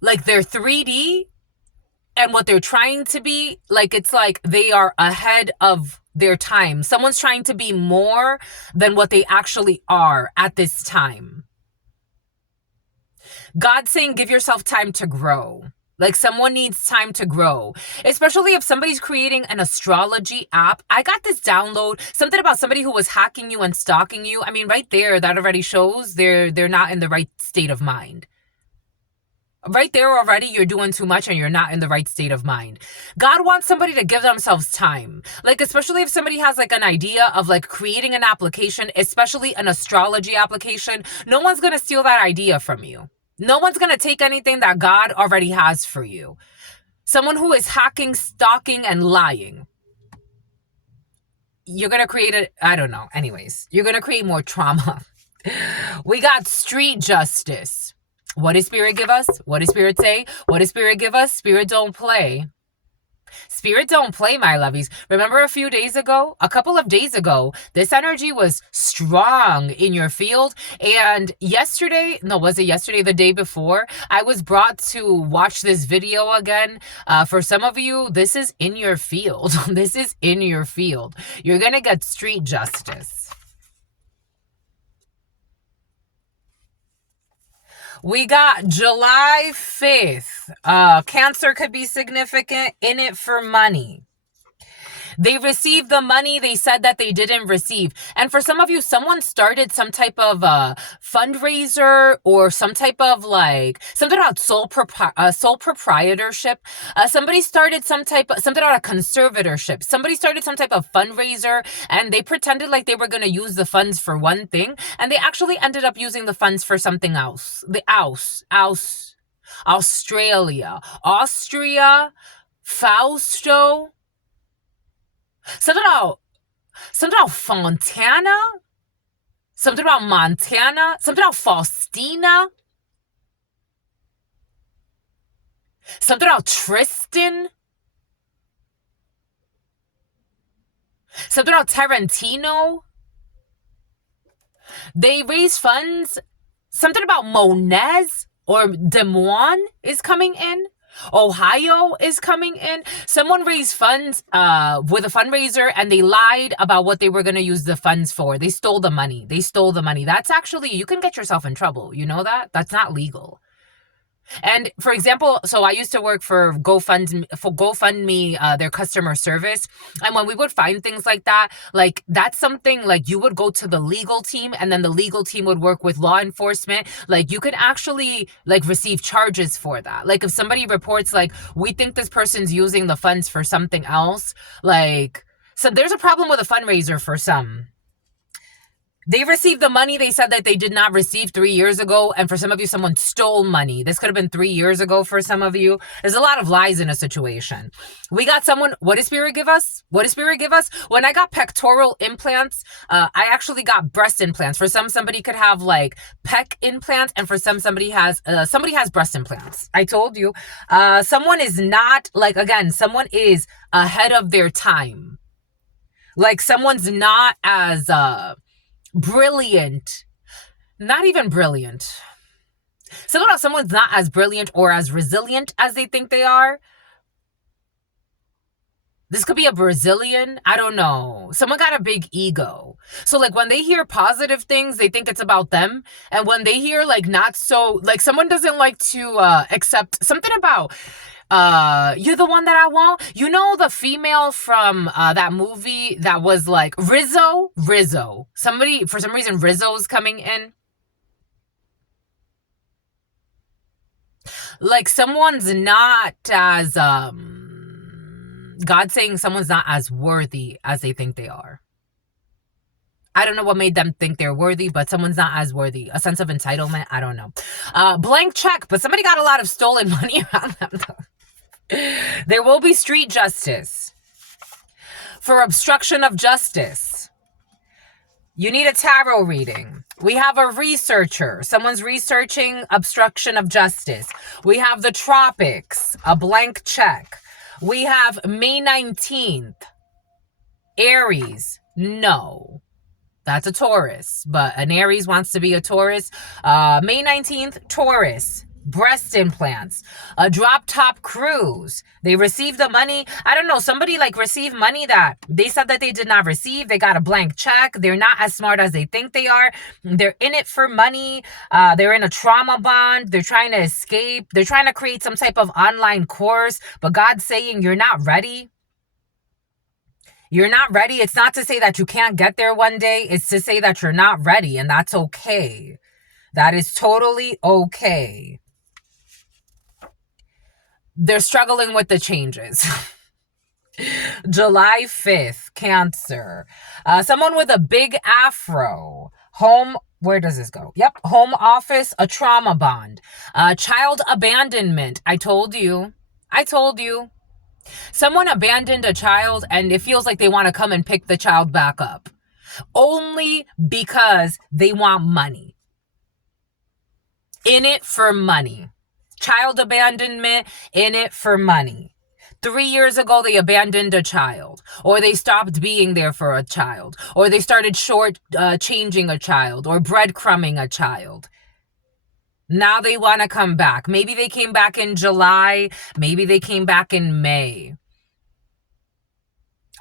like they're 3D and what they're trying to be, like it's like they are ahead of their time. Someone's trying to be more than what they actually are at this time. God's saying give yourself time to grow. Like someone needs time to grow, especially if somebody's creating an astrology app. I got this download, something about somebody who was hacking you and stalking you. I mean, right there, that already shows they're not in the right state of mind. Right there already, you're doing too much and you're not in the right state of mind. God wants somebody to give themselves time. Like, especially if somebody has like an idea of like creating an application, especially an astrology application, no one's going to steal that idea from you. No one's going to take anything that God already has for you. Someone who is hacking, stalking, and lying. You're going to create I don't know. Anyways, you're going to create more trauma. We got street justice. What does Spirit give us? What does Spirit say? What does Spirit give us? Spirit don't play. Spirit don't play, my lovies. Remember a couple of days ago, this energy was strong in your field. And yesterday, no, was it yesterday, the day before, I was brought to watch this video again. For some of you, this is in your field. This is in your field. You're going to get street justice. We got July 5th. Cancer could be significant. In it for money. They received the money they said that they didn't receive. And for some of you, someone started some type of fundraiser or some type of like something about sole proprietorship. Somebody started something about a conservatorship. Somebody started some type of fundraiser and they pretended like they were going to use the funds for one thing. And they actually ended up using the funds for something else. Australia, Austria, Fausto. Something about Fontana, something about Montana, something about Faustina, something about Tristan, something about Tarantino. They raise funds. Something about Monez or Des Moines is coming in. Ohio is coming in. Someone raised funds with a fundraiser and they lied about what they were going to use the funds for. They stole the money. That's actually, you can get yourself in trouble. You know that? That's not legal. And for example, so I used to work for GoFundMe, their customer service. And when we would find things like that, like that's something like you would go to the legal team and then the legal team would work with law enforcement. Like you could actually like receive charges for that. Like if somebody reports like, we think this person's using the funds for something else, like, so there's a problem with a fundraiser for some. They received the money they said that they did not receive 3 years ago. And for some of you, someone stole money. This could have been 3 years ago for some of you. There's a lot of lies in a situation. We got someone, what did Spirit give us? When I got pectoral implants, I actually got breast implants. For somebody could have like pec implants. And for somebody has breast implants. I told you, someone is not like, again, someone is ahead of their time. Like someone's not as, brilliant, not even brilliant. Someone's not as brilliant or as resilient as they think they are. This could be a Brazilian. I don't know. Someone got a big ego. So like when they hear positive things, they think it's about them. And when they hear like not so, like someone doesn't like to accept something about you're the one that I want. You know the female from that movie that was like Rizzo. Somebody, for some reason, Rizzo's coming in. Like someone's not as God's saying someone's not as worthy as they think they are. I don't know what made them think they're worthy, but someone's not as worthy. A sense of entitlement. I don't know. Blank check, but somebody got a lot of stolen money around them though. There will be street justice. For obstruction of justice, you need a tarot reading. We have a researcher. Someone's researching obstruction of justice. We have the tropics, a blank check. We have May 19th. Aries, no. That's a Taurus, but an Aries wants to be a Taurus. May 19th, Taurus. Breast implants, a drop top cruise. They received the money. I don't know. Somebody like received money that they said that they did not receive. They got a blank check. They're not as smart as they think they are. They're in it for money. They're in a trauma bond. They're trying to escape. They're trying to create some type of online course. But God's saying you're not ready. You're not ready. It's not to say that you can't get there one day. It's to say that you're not ready. And that's okay. That is totally okay. They're struggling with the changes. July 5th, Cancer. Someone with a big afro. Home, where does this go? Yep, home office, a trauma bond. Child abandonment. I told you. Someone abandoned a child and it feels like they want to come and pick the child back up. Only because they want money. In it for money. Child abandonment, in it for money. 3 years ago, they abandoned a child, or they stopped being there for a child, or they started changing a child, or breadcrumbing a child. Now they want to come back. Maybe they came back in July. Maybe they came back in May.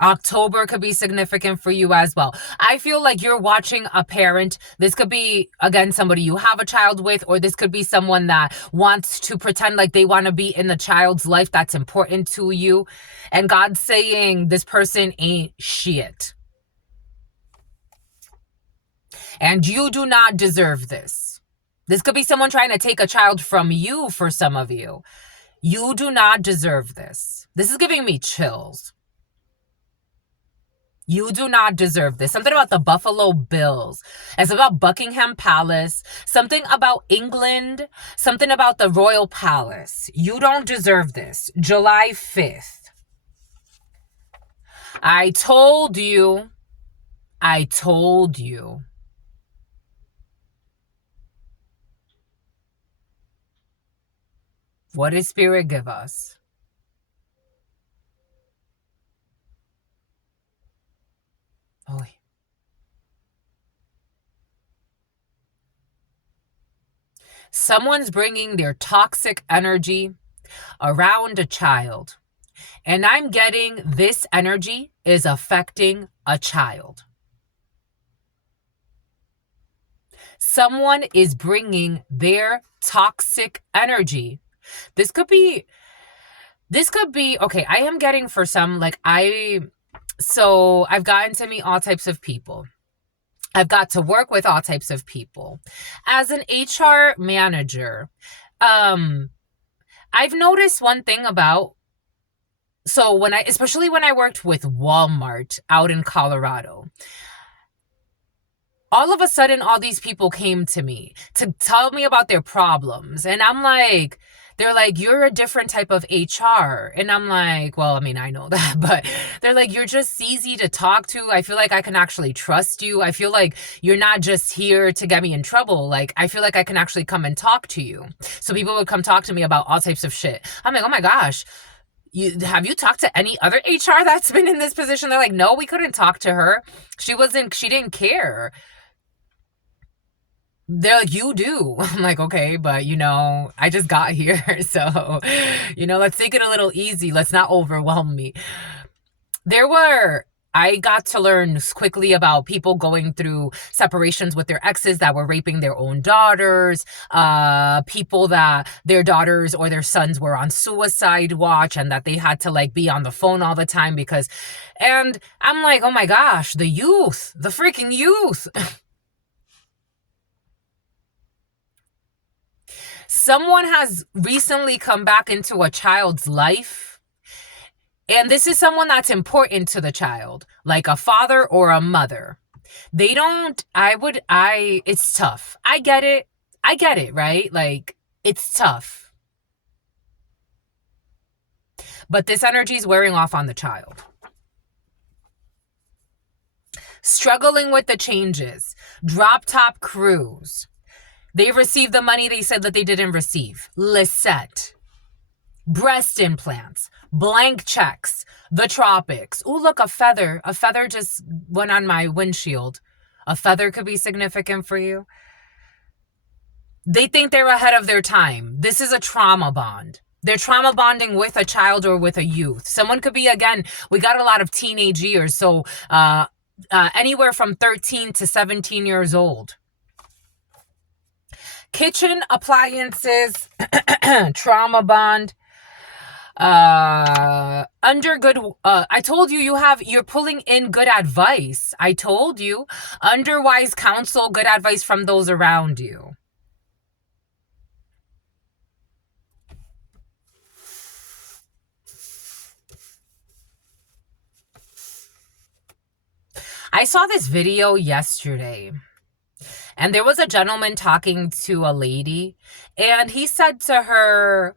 October could be significant for you as well. I feel like you're watching a parent. This could be, again, somebody you have a child with, or this could be someone that wants to pretend like they want to be in the child's life that's important to you. And God's saying this person ain't shit. And you do not deserve this. This could be someone trying to take a child from you for some of you. You do not deserve this. This is giving me chills. You do not deserve this. Something about the Buffalo Bills. It's about Buckingham Palace. Something about England. Something about the Royal Palace. You don't deserve this. July 5th. I told you. I told you. What does Spirit give us? Oh, someone's bringing their toxic energy around a child. And I'm getting this energy is affecting a child. Someone is bringing their toxic energy. This could be, okay, I am getting for some, like I've gotten to meet all types of people. I've got to work with all types of people. As an HR manager, I've noticed one thing about, especially when I worked with Walmart out in Colorado, all of a sudden, all these people came to me to tell me about their problems. And I'm like, they're like, you're a different type of HR. And I'm like, well, I mean, I know that, but they're like, you're just easy to talk to. I feel like I can actually trust you. I feel like you're not just here to get me in trouble. Like, I feel like I can actually come and talk to you. So people would come talk to me about all types of shit. I'm like, oh my gosh. Have you talked to any other HR that's been in this position? They're like, no, we couldn't talk to her. She didn't care. They're like, you do. I'm like, okay, but I just got here. So, let's take it a little easy. Let's not overwhelm me. I got to learn quickly about people going through separations with their exes that were raping their own daughters, people that their daughters or their sons were on suicide watch and that they had to be on the phone all the time and I'm like, oh my gosh, the freaking youth. Someone has recently come back into a child's life, and this is someone that's important to the child, like a father or a mother. It's tough. I get it, right? Like, it's tough. But this energy is wearing off on the child. Struggling with the changes. Drop top cruise. They received the money they said that they didn't receive. Lisette. Breast implants. Blank checks. The tropics. Ooh, look, a feather. A feather just went on my windshield. A feather could be significant for you. They think they're ahead of their time. This is a trauma bond. They're trauma bonding with a child or with a youth. Someone could be, again, we got a lot of teenage years. So anywhere from 13 to 17 years old. Kitchen appliances, trauma bond, I told you you're pulling in good advice. I told you, under wise counsel, good advice from those around you. I saw this video yesterday. And there was a gentleman talking to a lady, and he said to her,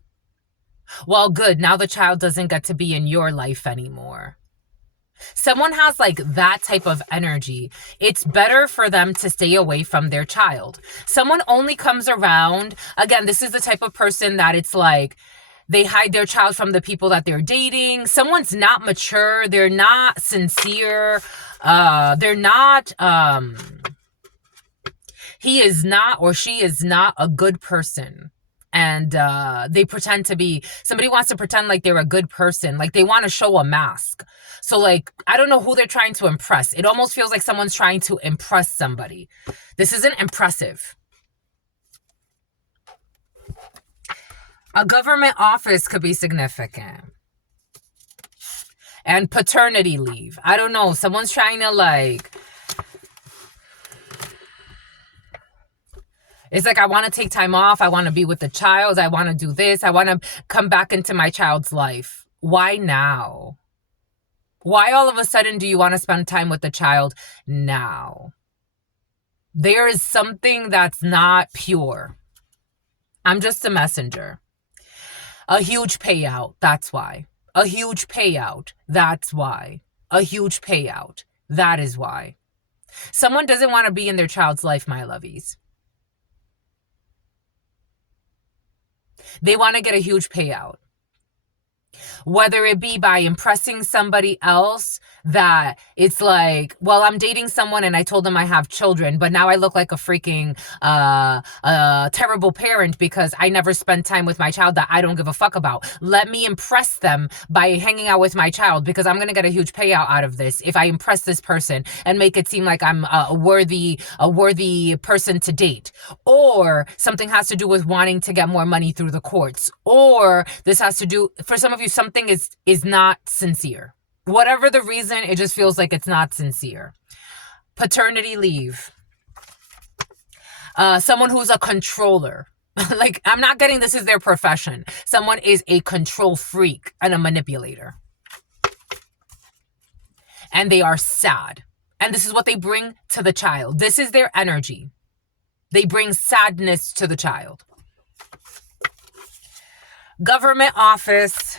well, good, now the child doesn't get to be in your life anymore. Someone has that type of energy. It's better for them to stay away from their child. Someone only comes around. Again, this is the type of person that it's like, They hide their child from the people that they're dating. Someone's not mature. They're not sincere. They're not, he is not or she is not a good person. And they pretend to be, somebody wants to pretend like they're a good person, like they want to show a mask. So like, I don't know who they're trying to impress. It almost feels like someone's trying to impress somebody. This isn't impressive. A government office could be significant. And paternity leave. I don't know. Someone's trying to like, it's like, I want to take time off. I want to be with the child. I want to do this. I want to come back into my child's life. Why now? Why all of a sudden do you want to spend time with the child now? There is something that's not pure. I'm just a messenger. A huge payout. That's why. A huge payout. That's why. A huge payout. That is why. Someone doesn't want to be in their child's life, my lovies. They want to get a huge payout. Whether it be by impressing somebody else that it's like, well, I'm dating someone and I told them I have children, but now I look like a freaking terrible parent because I never spend time with my child that I don't give a fuck about. Let me impress them by hanging out with my child because I'm going to get a huge payout out of this if I impress this person and make it seem like I'm a worthy person to date. Or something has to do with wanting to get more money through the courts. Or this has to do, for some of you, something is not sincere. Whatever the reason, it just feels like it's not sincere. Paternity leave. Someone who's a controller. Like, I'm not getting this is their profession. Someone is a control freak and a manipulator. And they are sad. And this is what they bring to the child. This is their energy. They bring sadness to the child. Government office.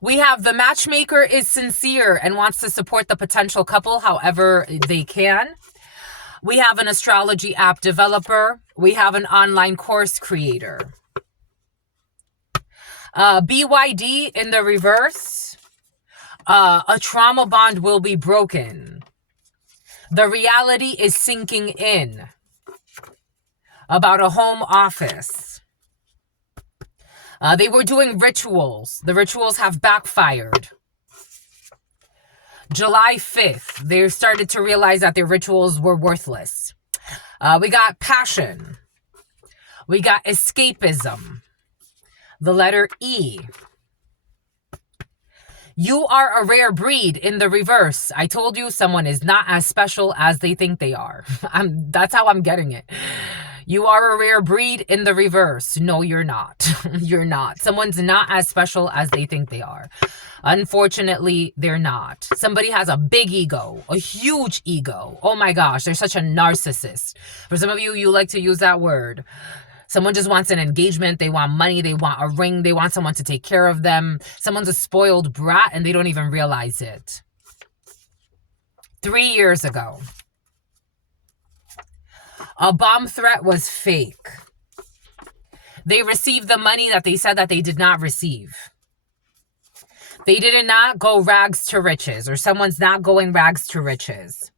We have the matchmaker is sincere and wants to support the potential couple however they can. We have an astrology app developer. We have an online course creator. BYD in the reverse. A trauma bond will be broken. The reality is sinking in about a home office. They were doing rituals. The rituals have backfired. July 5th, they started to realize that their rituals were worthless. We got passion. We got escapism. The letter E. You are a rare breed in the reverse. I told you someone is not as special as they think they are. That's how I'm getting it. You are a rare breed in the reverse. No, you're not. You're not. Someone's not as special as they think they are. Unfortunately, they're not. Somebody has a big ego, a huge ego. Oh my gosh, they're such a narcissist. For some of you, you like to use that word. Someone just wants an engagement. They want money. They want a ring. They want someone to take care of them. Someone's a spoiled brat and they don't even realize it. 3 years ago, a bomb threat was fake. They received the money that they said that they did not receive. They did not go rags to riches, or someone's not going rags to riches.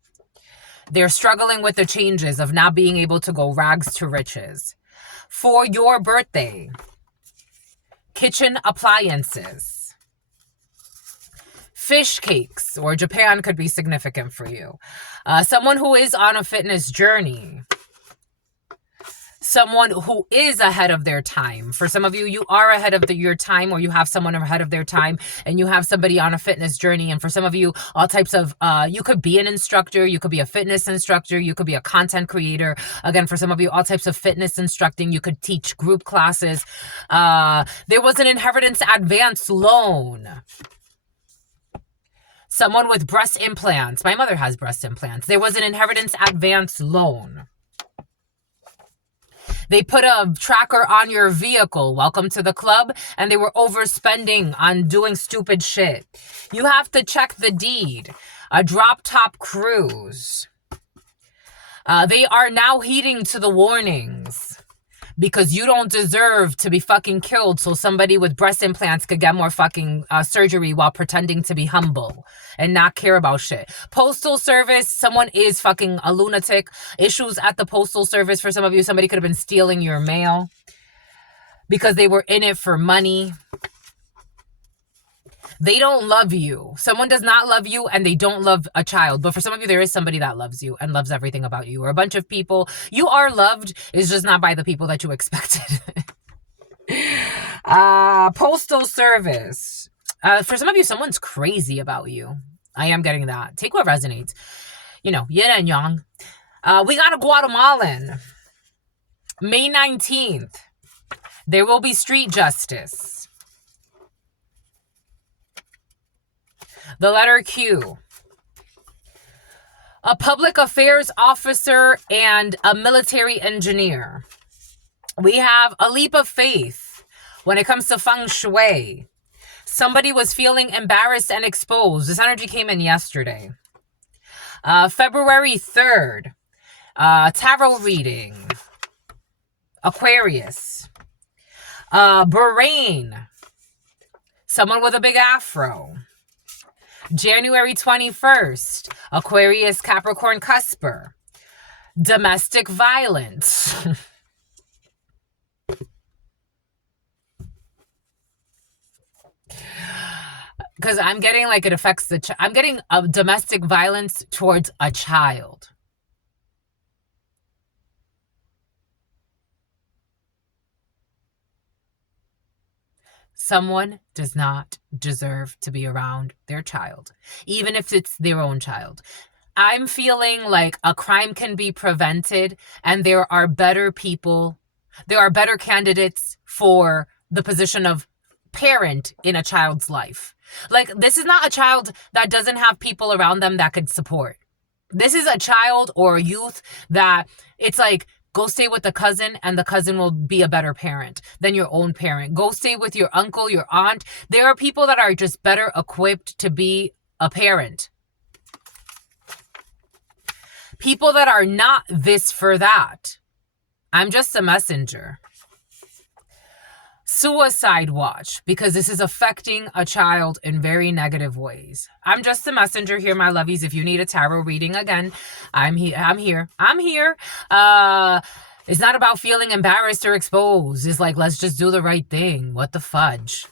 They're struggling with the changes of not being able to go rags to riches. For your birthday, kitchen appliances, fish cakes, or Japan could be significant for you. Someone who is on a fitness journey. Someone who is ahead of their time. For some of you, you are ahead of your time, or you have someone ahead of their time and you have somebody on a fitness journey. And for some of you, all types of, you could be an instructor, you could be a fitness instructor, you could be a content creator. Again, for some of you, all types of fitness instructing, you could teach group classes. There was an inheritance advance loan. Someone with breast implants. My mother has breast implants. There was an inheritance advance loan. They put a tracker on your vehicle. Welcome to the club. And they were overspending on doing stupid shit. You have to check the deed. A drop top cruise. They are now heeding to the warnings. because you don't deserve to be fucking killed so somebody with breast implants could get more fucking surgery while pretending to be humble and not care about shit. Postal service, someone is fucking a lunatic. Issues at the postal service for some of you. Somebody could have been stealing your mail because they were in it for money. They don't love you. Someone does not love you and they don't love a child. But for some of you, there is somebody that loves you and loves everything about you. Or a bunch of people. You are loved. It's just not by the people that you expected. Postal service. For some of you, someone's crazy about you. I am getting that. Take what resonates. You know, yin and yang. We got a Guatemalan. May 19th. There will be street justice. The letter Q. A public affairs officer and a military engineer. We have a leap of faith when it comes to feng shui. Somebody was feeling embarrassed and exposed. This energy came in yesterday. February 3rd. Tarot reading. Aquarius. Bahrain. Someone with a big afro. January 21st, Aquarius, Capricorn, Cusper. Domestic violence. Because I'm getting like it affects I'm getting a domestic violence towards a child. Someone does not deserve to be around their child, even if it's their own child. I'm feeling like a crime can be prevented and there are better people, there are better candidates for the position of parent in a child's life. Like, this is not a child that doesn't have people around them that could support. This is a child or a youth that it's like, go stay with the cousin and the cousin will be a better parent than your own parent. Go stay with your uncle, your aunt. There are people that are just better equipped to be a parent. People that are not this for that. I'm just a messenger. Suicide watch, because this is affecting a child in very negative ways. I'm just a messenger here, my lovies. If you need a tarot reading, again, I'm here. It's not about feeling embarrassed or exposed. It's like, let's just do the right thing. What the fudge?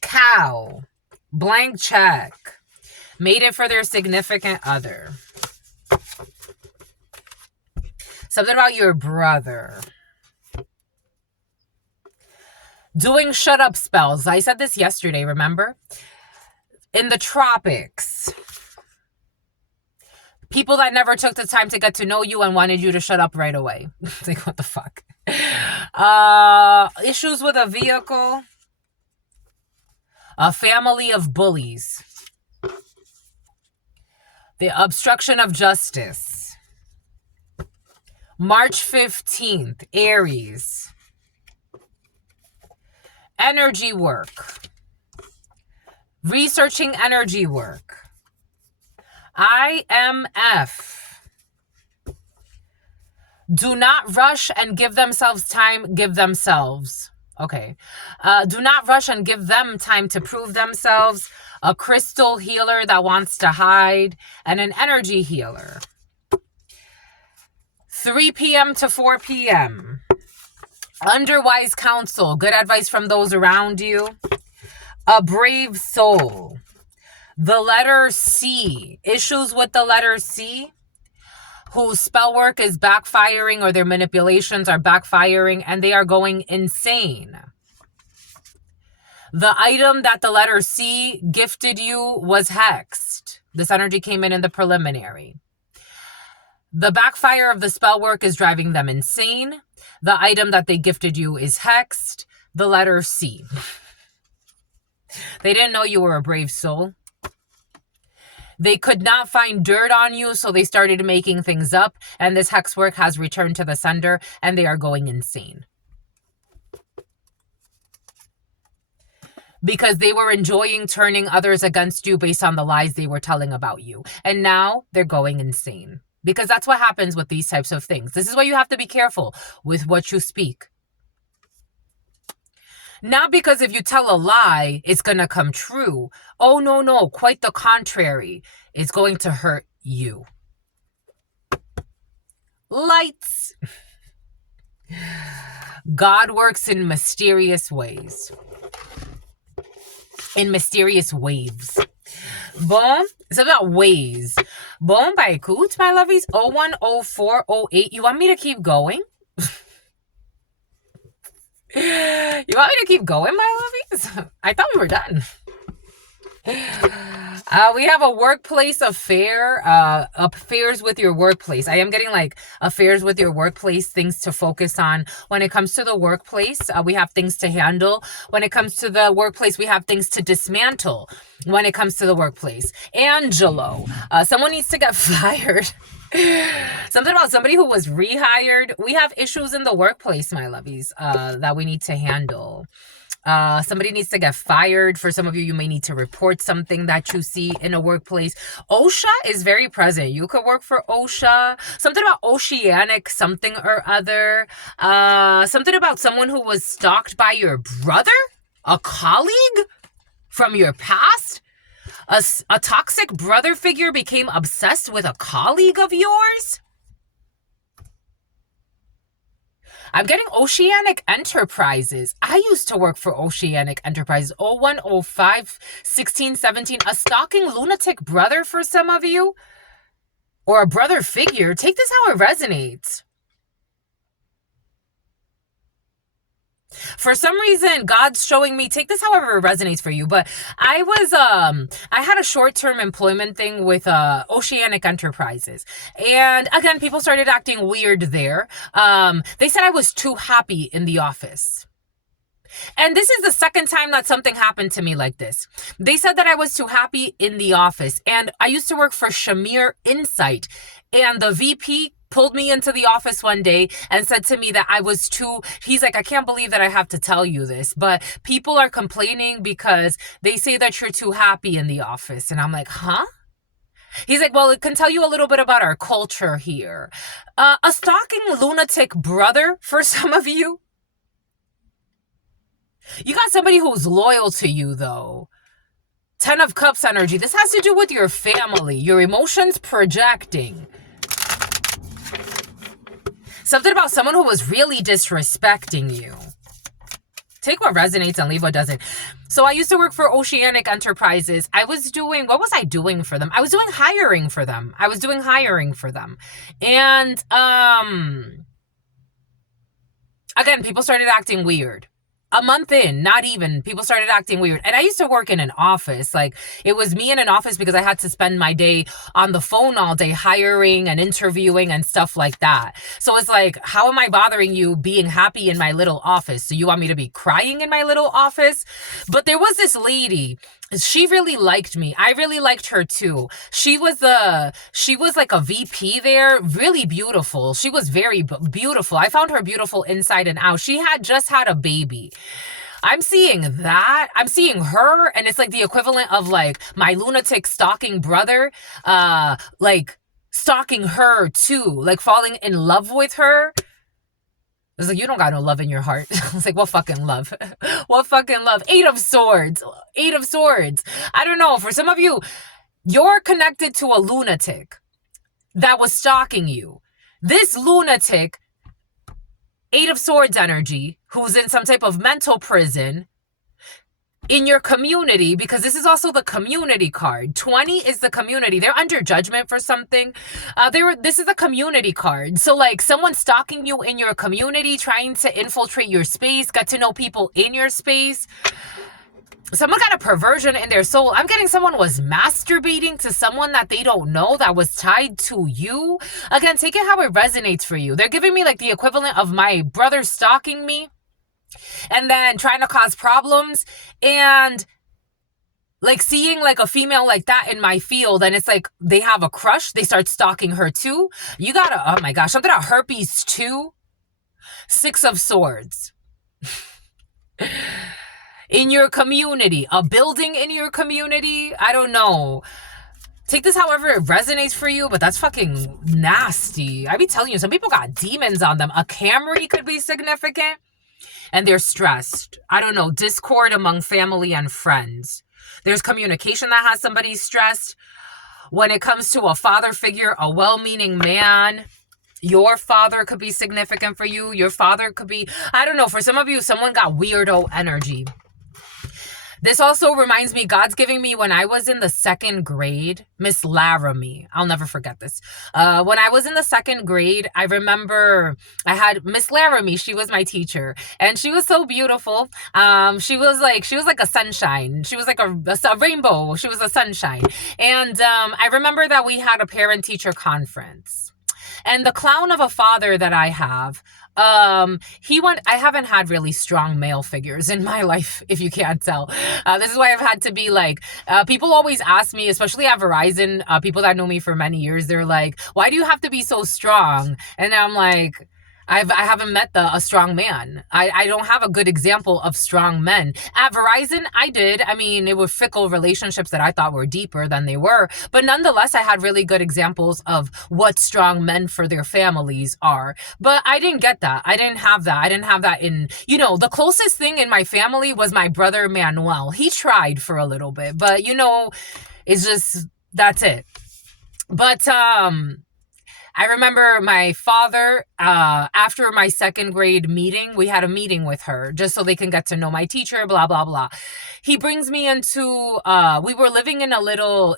Cow. Blank check. Made it for their significant other. Something about your brother. Doing shut up spells. I said this yesterday, remember? In the tropics. People that never took the time to get to know you and wanted you to shut up right away. Like, what the fuck? Issues with a vehicle. A family of bullies. The obstruction of justice. March 15th, Aries. Energy work. Researching energy work. IMF. Do not rush and give themselves time, give themselves. Okay. Do not rush and give them time to prove themselves. A crystal healer that wants to hide. And an energy healer. 3 p.m. to 4 p.m. Under wise counsel, good advice from those around you. A brave soul. The letter C. Issues with the letter C. Whose spell work is backfiring or their manipulations are backfiring and they are going insane. The item that the letter C gifted you was hexed. This energy came in the preliminary. The backfire of the spell work is driving them insane. The item that they gifted you is hexed. The letter C. They didn't know you were a brave soul. They could not find dirt on you, so they started making things up. And this hex work has returned to the sender, and they are going insane. Because they were enjoying turning others against you based on the lies they were telling about you. And now they're going insane. Because that's what happens with these types of things. This is why you have to be careful with what you speak. Not because if you tell a lie, it's going to come true. Oh, no, no. Quite the contrary. It's going to hurt you. Lights. God works in mysterious ways. In mysterious waves. Bom, it's about ways. Bom, by écoute, my lovies. 010408. You want me to keep going? You want me to keep going, my lovies? I thought we were done. We have a workplace affair, affairs with your workplace. I am getting like affairs with your workplace, things to focus on. When it comes to the workplace, we have things to handle. When it comes to the workplace, we have things to dismantle. When it comes to the workplace, Angelo, someone needs to get fired. Something about somebody who was rehired. We have issues in the workplace, my lovies, that we need to handle. Somebody needs to get fired. For some of you, you may need to report something that you see in a workplace. OSHA is very present. You could work for OSHA. Something about oceanic something or other. Something about someone who was stalked by your brother? A colleague from your past? A toxic brother figure became obsessed with a colleague of yours? I'm getting Oceanic Enterprises. I used to work for Oceanic Enterprises. 0105 1617. A stalking lunatic brother for some of you? Or a brother figure? Take this how it resonates. For some reason, God's showing me, take this however it resonates for you, but I had a short-term employment thing with Oceanic Enterprises. And again, people started acting weird there. They said I was too happy in the office. And this is the second time that something happened to me like this. They said that I was too happy in the office. And I used to work for Shamir Insight. And the VP pulled me into the office one day and said to me that I was he's like, I can't believe that I have to tell you this, but people are complaining because they say that you're too happy in the office. And I'm like, huh? He's like, well, it can tell you a little bit about our culture here. A stalking lunatic brother for some of you. You got somebody who's loyal to you, though. 10 of Cups energy. This has to do with your family, your emotions projecting. Something about someone who was really disrespecting you. Take what resonates and leave what doesn't. So I used to work for Oceanic Enterprises. What was I doing for them? I was doing hiring for them. And, again, people started acting weird. A month in, not even, people started acting weird. And I used to work in an office. Like, it was me in an office because I had to spend my day on the phone all day hiring and interviewing and stuff like that. So it's like, how am I bothering you being happy in my little office? So you want me to be crying in my little office? But there was this lady. She really liked me. I really liked her too. She was like a VP there, really beautiful. She was very beautiful. I found her beautiful inside and out. She had just had a baby. I'm seeing that. I'm seeing her, and it's like the equivalent of like my lunatic stalking brother, like stalking her too, like falling in love with her. I was like, you don't got no love in your heart. I was like, what fucking love? What fucking love? 8 of Swords. 8 of Swords. I don't know. For some of you, you're connected to a lunatic that was stalking you. This lunatic, 8 of Swords energy, who's in some type of mental prison in your community, because this is also the community card. 20 is the community. They're under judgment for something. This is a community card. So like someone stalking you in your community, trying to infiltrate your space, get to know people in your space. Someone got a perversion in their soul. I'm getting someone was masturbating to someone that they don't know that was tied to you. Again, take it how it resonates for you. They're giving me like the equivalent of my brother stalking me and then trying to cause problems, and like seeing like a female like that in my field, and it's like they have a crush, they start stalking her too. You gotta, oh my gosh, something about herpes too. 6 of Swords. In your community, a building in your community, I don't know. Take this however it resonates for you, but that's fucking nasty. I be telling you, some people got demons on them. A Camry could be significant, and they're stressed. I don't know, discord among family and friends. There's communication that has somebody stressed. When it comes to a father figure, a well-meaning man, your father could be significant for you. Your father could be, I don't know, for some of you, someone got weirdo energy. This also reminds me, God's giving me, when I was in the 2nd grade, Miss Laramie. I'll never forget this. When I was in the 2nd grade, I remember I had Miss Laramie. She was my teacher, and she was so beautiful. She was like a sunshine. She was like a rainbow. She was a sunshine. And I remember that we had a parent-teacher conference. And the clown of a father that I have, I haven't had really strong male figures in my life, if you can't tell. This is why I've had to be like, people always ask me, especially at Verizon, people that know me for many years, they're like, why do you have to be so strong? And I'm like, I haven't met a strong man. I don't have a good example of strong men. At Verizon, I did. I mean, it were fickle relationships that I thought were deeper than they were. But nonetheless, I had really good examples of what strong men for their families are. But I didn't get that. I didn't have that. I didn't have that in, the closest thing in my family was my brother Manuel. He tried for a little bit, but it's just, that's it. But, I remember my father, after my 2nd grade meeting, we had a meeting with her just so they can get to know my teacher, blah, blah, blah. He brings me into, we were living in a little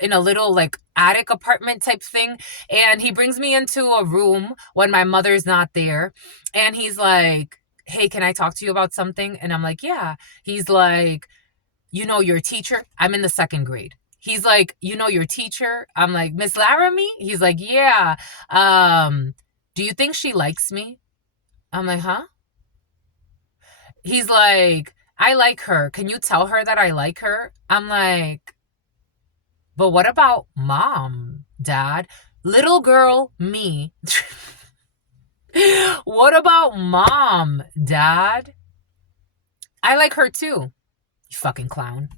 like attic apartment type thing. And he brings me into a room when my mother's not there. And he's like, hey, can I talk to you about something? And I'm like, yeah. He's like, your teacher? I'm in the 2nd grade. He's like, your teacher? I'm like, Miss Laramie? He's like, yeah. Do you think she likes me? I'm like, huh? He's like, I like her. Can you tell her that I like her? I'm like, but what about mom, dad? Little girl, me. What about mom, dad? I like her too. You fucking clown.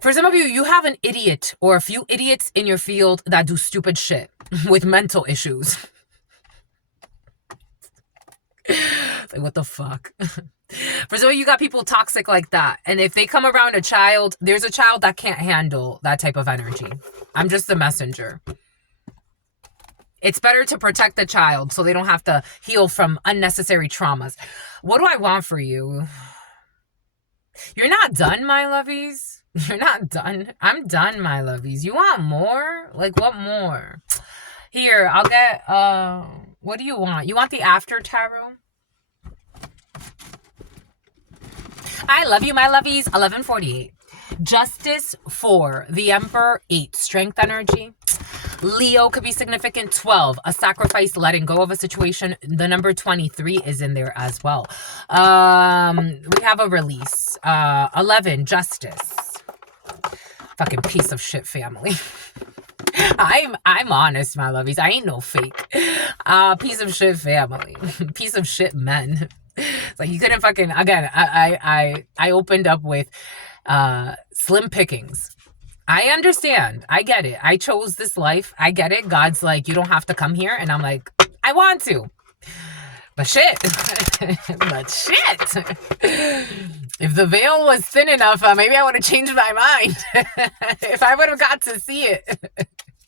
For some of you, you have an idiot or a few idiots in your field that do stupid shit with mental issues. Like, what the fuck? For some of you, got people toxic like that. And if they come around a child, there's a child that can't handle that type of energy. I'm just the messenger. It's better to protect the child so they don't have to heal from unnecessary traumas. What do I want for you? You're not done, my lovies. You're not done. I'm done, my lovies. You want more? Like, what more? Here, I'll get, what do you want? You want the after tarot? I love you, my lovies. 1148. Justice 4. The Emperor 8. Strength energy. Leo could be significant. 12. A sacrifice, letting go of a situation. The number 23 is in there as well. We have a release. 11. Justice. Fucking piece of shit family. I'm honest, my lovies. I ain't no fake. Piece of shit family. Piece of shit men. It's like, you couldn't fucking, again, I opened up with slim pickings. I understand. I get it. I chose this life. I get it. God's like, you don't have to come here. And I'm like, I want to. But shit. But shit. If the veil was thin enough, maybe I would have changed my mind. If I would have got to see it.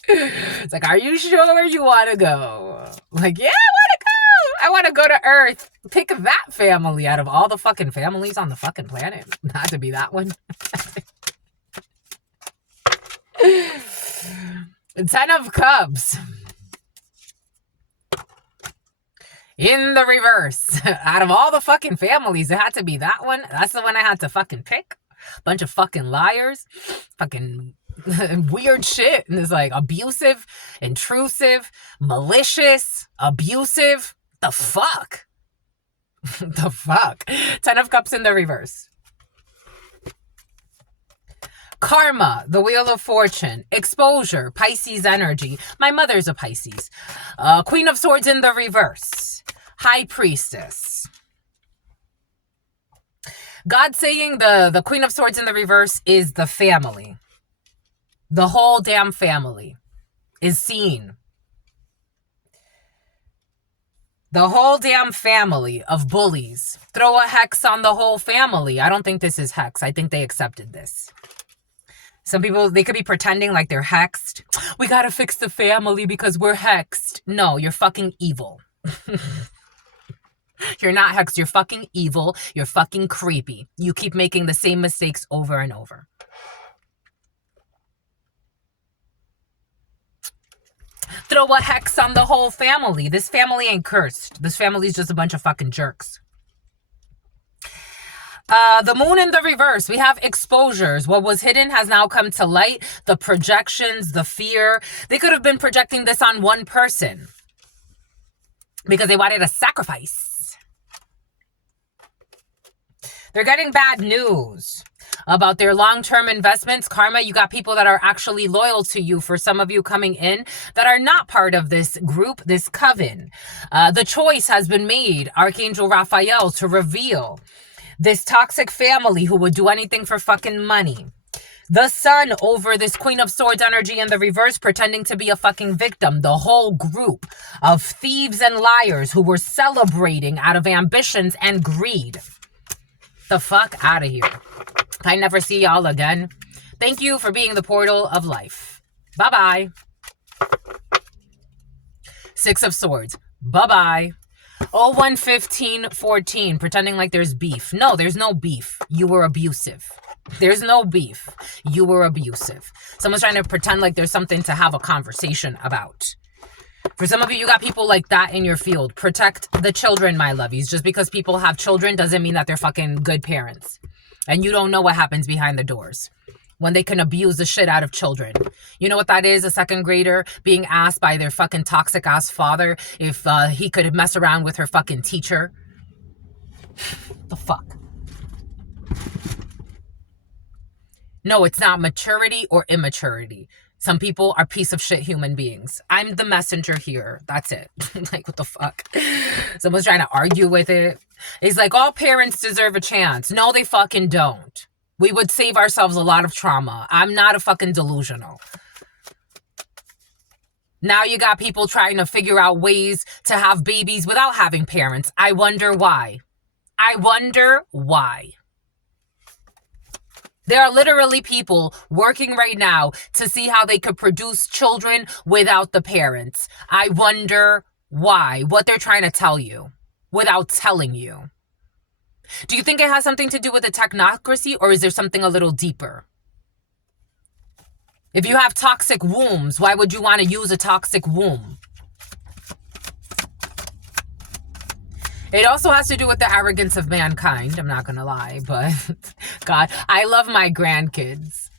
It's like, are you sure you want to go? Like, yeah, I want to go. I want to go to Earth. Pick that family out of all the fucking families on the fucking planet. Not to be that one. 10 of Cups. In the reverse. Out of all the fucking families, it had to be that one. That's the one I had to fucking pick. Bunch of fucking liars. Fucking weird shit. And it's like abusive, intrusive, malicious, abusive. The fuck? The fuck? 10 of Cups in the reverse. Karma, the Wheel of Fortune. Exposure, Pisces energy. My mother's a Pisces. Queen of Swords in the reverse. High Priestess. God saying the Queen of Swords in the reverse is the family. The whole damn family is seen. The whole damn family of bullies. Throw a hex on the whole family. I don't think this is hex. I think they accepted this. Some people, they could be pretending like they're hexed. We gotta fix the family because we're hexed. No, you're fucking evil. You're not hexed. You're fucking evil. You're fucking creepy. You keep making the same mistakes over and over. Throw a hex on the whole family. This family ain't cursed. This family's just a bunch of fucking jerks. The moon in the reverse. We have exposures. What was hidden has now come to light. The projections, the fear. They could have been projecting this on one person because they wanted a sacrifice. They're getting bad news about their long-term investments. Karma, you got people that are actually loyal to you. For some of you coming in that are not part of this group, this coven. The choice has been made, Archangel Raphael, to reveal this toxic family who would do anything for fucking money. The sun over this Queen of Swords energy in the reverse, pretending to be a fucking victim. The whole group of thieves and liars who were celebrating out of ambitions and greed. The fuck out of here. I never see y'all again. Thank you for being the portal of life. Bye-bye. Six of Swords. Bye-bye. 011514, pretending like there's beef. No, there's no beef. You were abusive. There's no beef. You were abusive. Someone's trying to pretend like there's something to have a conversation about. For some of you, you got people like that in your field. Protect the children, my lovies. Just because people have children doesn't mean that they're fucking good parents. And you don't know what happens behind the doors when they can abuse the shit out of children. You know what that is? A second grader being asked by their fucking toxic ass father if he could mess around with her fucking teacher. The fuck? No, it's not maturity or immaturity. Some people are piece of shit human beings. I'm the messenger here. That's it. Like, what the fuck? Someone's trying to argue with it. It's like, all parents deserve a chance. No, they fucking don't. We would save ourselves a lot of trauma. I'm not a fucking delusional. Now you got people trying to figure out ways to have babies without having parents. I wonder why. I wonder why. There are literally people working right now to see how they could produce children without the parents. I wonder why, what they're trying to tell you without telling you. Do you think it has something to do with the technocracy, or is there something a little deeper? If you have toxic wombs, why would you want to use a toxic womb? It also has to do with the arrogance of mankind. I'm not going to lie, but God, I love my grandkids.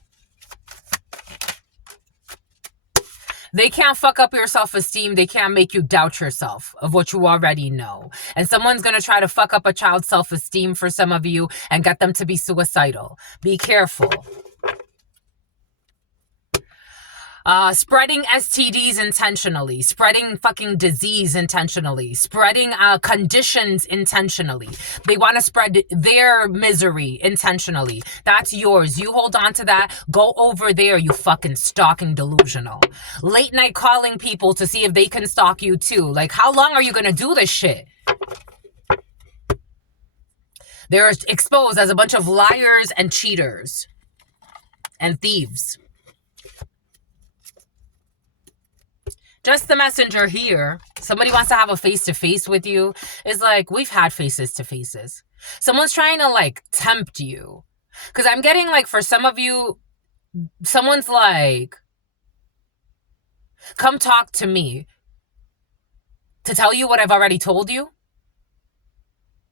They can't fuck up your self-esteem. They can't make you doubt yourself of what you already know. And someone's going to try to fuck up a child's self-esteem for some of you and get them to be suicidal. Be careful. Spreading STDs intentionally, spreading fucking disease intentionally, spreading conditions intentionally. They want to spread their misery intentionally. That's yours. You hold on to that. Go over there, you fucking stalking delusional. Late night calling people to see if they can stalk you too. Like, how long are you going to do this shit? They're exposed as a bunch of liars and cheaters and thieves. Just the messenger here. Somebody wants to have a face-to-face with you. It's like, we've had faces-to-faces. Someone's trying to, like, tempt you. Because I'm getting, like, for some of you, someone's like, come talk to me to tell you what I've already told you.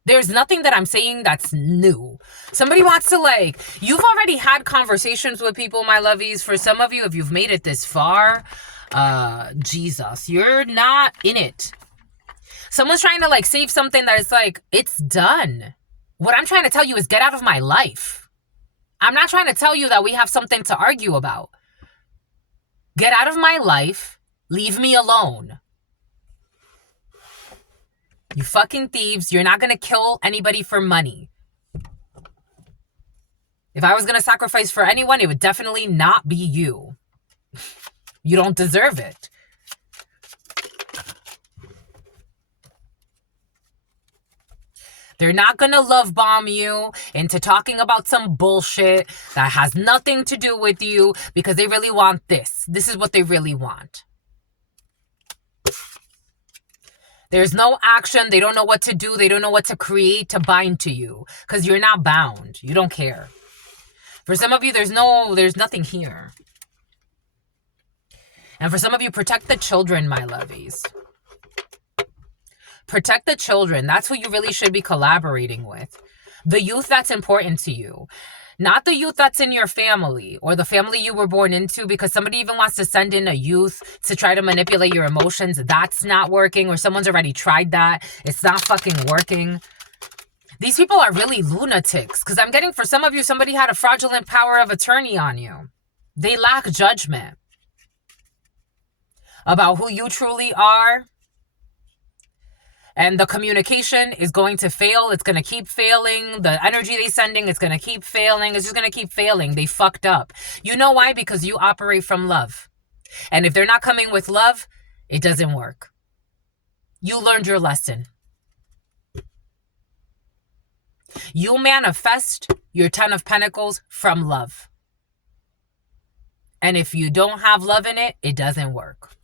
There's nothing that I'm saying that's new. Somebody wants to, like, you've already had conversations with people, my lovies. For some of you, if you've made it this far, Jesus, you're not in it. Someone's trying to, like, save something that is like, it's done. What I'm trying to tell you is get out of my life. I'm not trying to tell you that we have something to argue about. Get out of my life. Leave me alone. You fucking thieves. You're not going to kill anybody for money. If I was going to sacrifice for anyone, it would definitely not be you. You don't deserve it. They're not going to love bomb you into talking about some bullshit that has nothing to do with you because they really want this. This is what they really want. There's no action. They don't know what to do. They don't know what to create to bind to you because you're not bound. You don't care. For some of you, there's nothing here. And for some of you, protect the children, my lovies. Protect the children. That's who you really should be collaborating with. The youth that's important to you. Not the youth that's in your family or the family you were born into, because somebody even wants to send in a youth to try to manipulate your emotions. That's not working, or someone's already tried that. It's not fucking working. These people are really lunatics, because I'm getting, for some of you, somebody had a fraudulent power of attorney on you. They lack judgment about who you truly are. And the communication is going to fail. It's going to keep failing. The energy they're sending is going to keep failing. It's just going to keep failing. They fucked up. You know why? Because you operate from love. And if they're not coming with love, it doesn't work. You learned your lesson. You manifest your 10 of Pentacles from love. And if you don't have love in it, it doesn't work.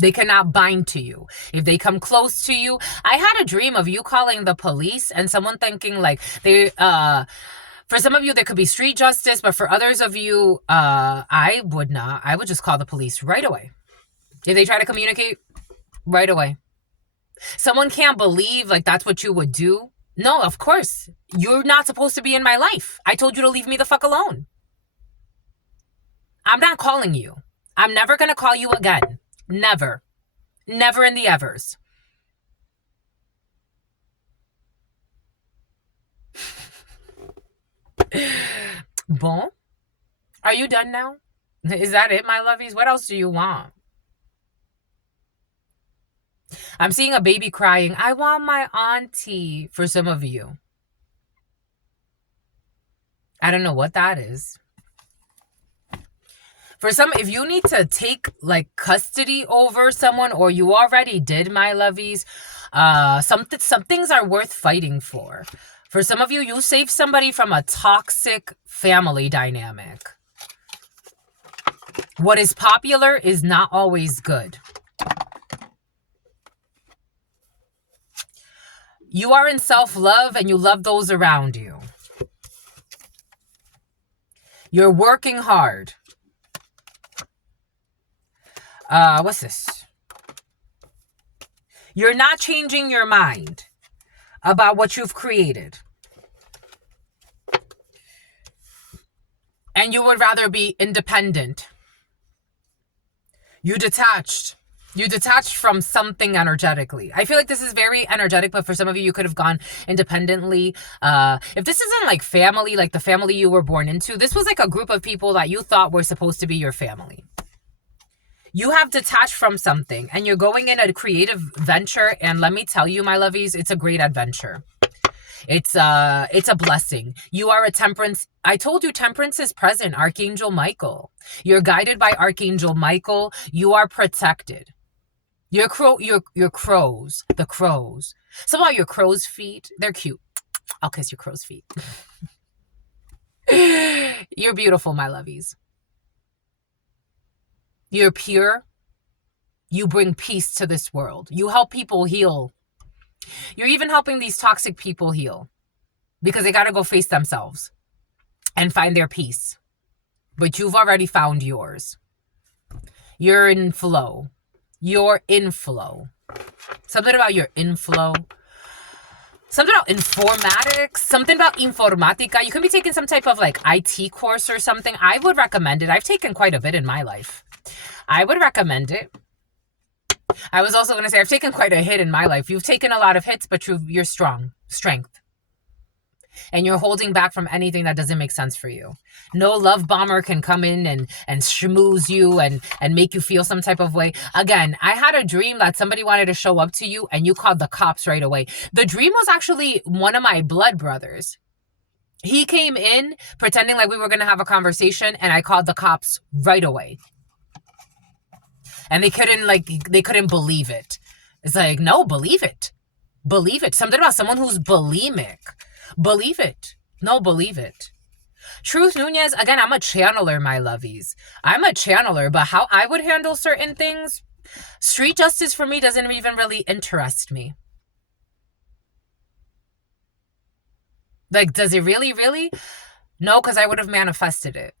They cannot bind to you. If they come close to you, I had a dream of you calling the police and someone thinking like for some of you, there could be street justice, but for others of you, I would not. I would just call the police right away. If they try to communicate, right away. Someone can't believe like that's what you would do. No, of course. You're not supposed to be in my life. I told you to leave me the fuck alone. I'm not calling you. I'm never going to call you again. Never. Never in the evers. Bon? Are you done now? Is that it, my lovies? What else do you want? I'm seeing a baby crying. I want my auntie for some of you. I don't know what that is. For some, if you need to take like custody over someone, or you already did, my lovies, some things are worth fighting for. For some of you, you save somebody from a toxic family dynamic. What is popular is not always good. You are in self-love and you love those around you. You're working hard. What's this? You're not changing your mind about what you've created. And you would rather be independent. You detached. You detached from something energetically. I feel like this is very energetic, but for some of you, you could have gone independently. If this isn't like family, like the family you were born into, this was like a group of people that you thought were supposed to be your family. You have detached from something and you're going in a creative venture. And let me tell you, my lovies, it's a great adventure. It's a blessing. You are a temperance. I told you temperance is present. Archangel Michael. You're guided by Archangel Michael. You are protected. Your crows. The crows. Somehow your crow's feet. They're cute. I'll kiss your crow's feet. You're beautiful, my lovies. You're pure. You bring peace to this world. You help people heal. You're even helping these toxic people heal. Because they got to go face themselves. And find their peace. But you've already found yours. You're in flow. You're in flow. Something about your inflow. Something about informatics. Something about informatica. You can be taking some type of like IT course or something. I would recommend it. I've taken quite a bit in my life. I would recommend it. I was also going to say, I've taken quite a hit in my life. You've taken a lot of hits, but you're strong. Strength. and you're holding back from anything that doesn't make sense for you. No love bomber can come in and schmooze you and make you feel some type of way. Again, I had a dream that somebody wanted to show up to you and you called the cops right away. The dream was actually one of my blood brothers. He came in pretending like we were going to have a conversation, and I called the cops right away. And they couldn't believe it. It's like, no, believe it. Believe it. Something about someone who's bulimic. Believe it. No, believe it. Truth Nunez, again, I'm a channeler, my lovies. I'm a channeler, but how I would handle certain things, street justice for me doesn't even really interest me. Like, does it really, really? No, because I would have manifested it.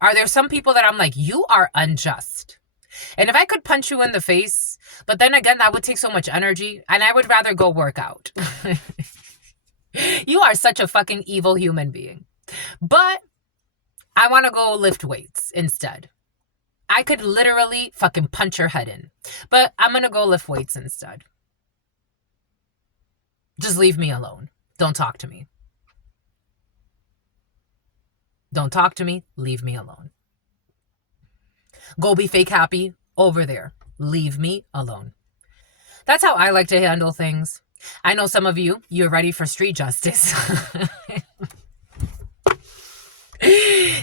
Are there some people that I'm like, you are unjust? And if I could punch you in the face, but then again, that would take so much energy, and I would rather go work out. You are such a fucking evil human being. But I want to go lift weights instead. I could literally fucking punch your head in. But I'm going to go lift weights instead. Just leave me alone. Don't talk to me. Don't talk to me. Leave me alone. Go be fake happy over there. Leave me alone. That's how I like to handle things. I know some of you, you're ready for street justice.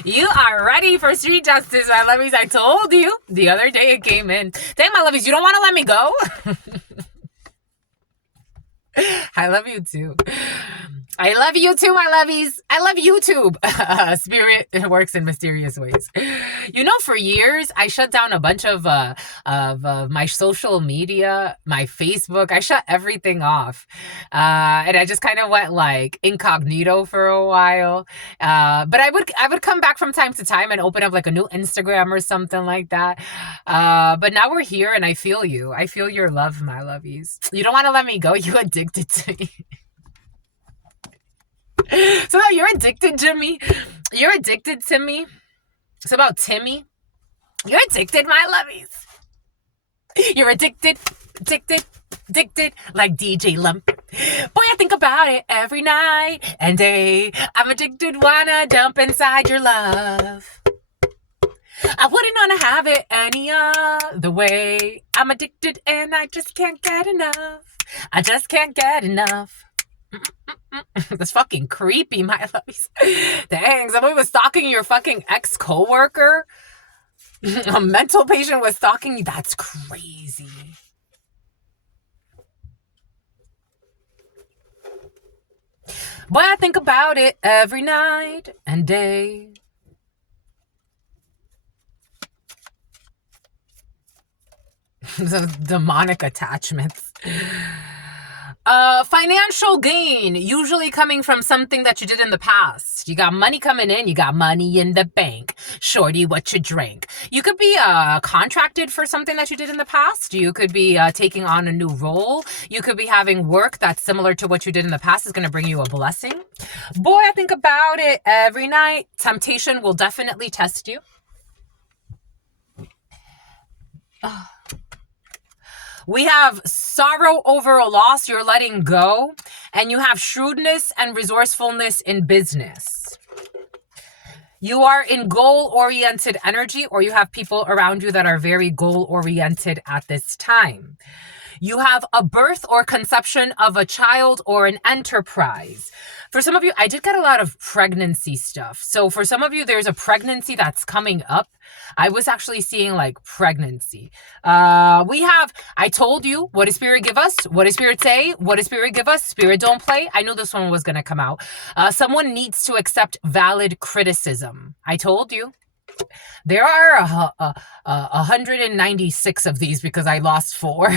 You are ready for street justice, my lovies. I told you the other day it came in. Dang, my lovies, you don't want to let me go? I love you too. I love you too, my lovies. I love YouTube. Spirit works in mysterious ways. You know, for years, I shut down a bunch of my social media, my Facebook. I shut everything off. And I just kind of went like incognito for a while. But I would come back from time to time and open up like a new Instagram or something like that. But now we're here and I feel you. I feel your love, my lovies. You don't want to let me go. You addicted to me. So now you're addicted to me. You're addicted to me. It's about Timmy. You're addicted, my lovies. You're addicted, like DJ Lump. Boy, I think about it every night and day. I'm addicted, wanna jump inside your love. I wouldn't wanna have it any other way. I'm addicted and I just can't get enough. I just can't get enough. That's fucking creepy, my lovies. Dang, somebody was stalking your fucking ex-coworker? A mental patient was stalking you? That's crazy. Boy, I think about it every night and day. The demonic attachments. Financial gain, usually coming from something that you did in the past. You got money coming in, you got money in the bank. Shorty, what you drank? You could be contracted for something that you did in the past. You could be taking on a new role. You could be having work that's similar to what you did in the past is going to bring you a blessing. Boy, I think about it every night. Temptation will definitely test you. We have sorrow over a loss you're letting go, and you have shrewdness and resourcefulness in business. You are in goal-oriented energy, or you have people around you that are very goal-oriented at this time. You have a birth or conception of a child or an enterprise. For some of you, I did get a lot of pregnancy stuff. So for some of you, there's a pregnancy that's coming up. I was actually seeing like pregnancy. We have, I told you, what does Spirit give us? What does Spirit say? What does Spirit give us? Spirit don't play. I knew this one was going to come out. Someone needs to accept valid criticism. I told you. There are 196 of these because I lost 4.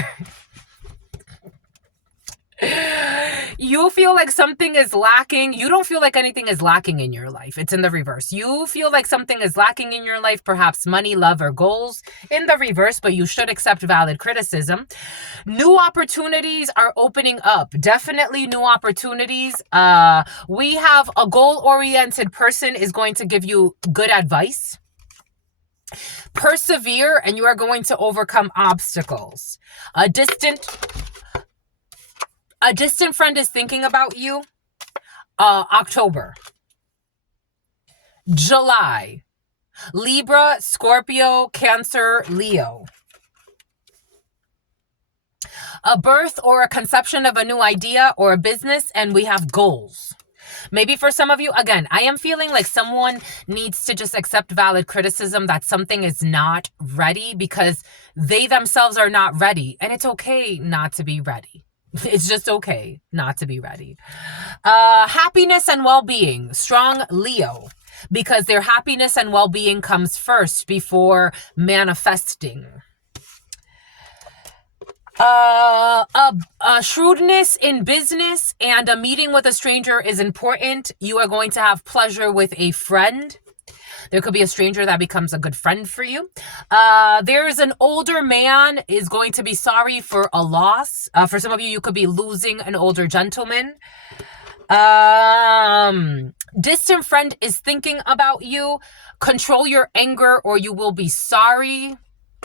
You feel like something is lacking. You don't feel like anything is lacking in your life. It's in the reverse. You feel like something is lacking in your life, perhaps money, love, or goals, in the reverse, but you should accept valid criticism. New opportunities are opening up. Definitely new opportunities. We have a goal-oriented person is going to give you good advice. Persevere, and you are going to overcome obstacles. A distant friend is thinking about you. October. July. Libra, Scorpio, Cancer, Leo. A birth or a conception of a new idea or a business, and we have goals. Maybe for some of you, again, I am feeling like someone needs to just accept valid criticism that something is not ready because they themselves are not ready. And it's okay not to be ready. It's just okay not to be ready. Happiness and well-being, strong Leo, because their happiness and well-being comes first before manifesting. A shrewdness in business and a meeting with a stranger is important. You are going to have pleasure with a friend. There could be a stranger that becomes a good friend for you. There is an older man is going to be sorry for a loss. For some of you, you could be losing an older gentleman. Distant friend is thinking about you. Control your anger or you will be sorry.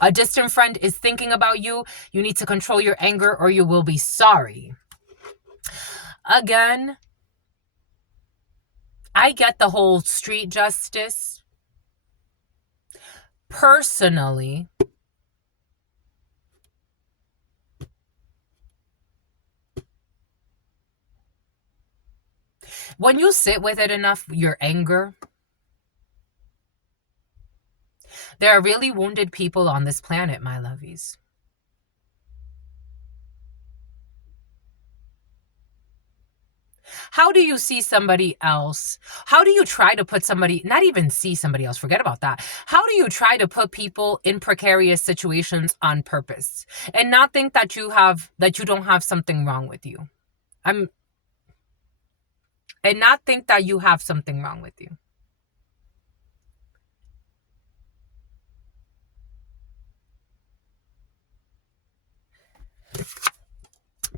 A distant friend is thinking about you. You need to control your anger or you will be sorry. Again, I get the whole street justice. Personally, when you sit with it enough, your anger, there are really wounded people on this planet, my lovies. How do you see somebody else? How do you try to put somebody, not even see somebody else, forget about that. How do you try to put people in precarious situations on purpose and not think that you don't have something wrong with you? And not think that you have something wrong with you.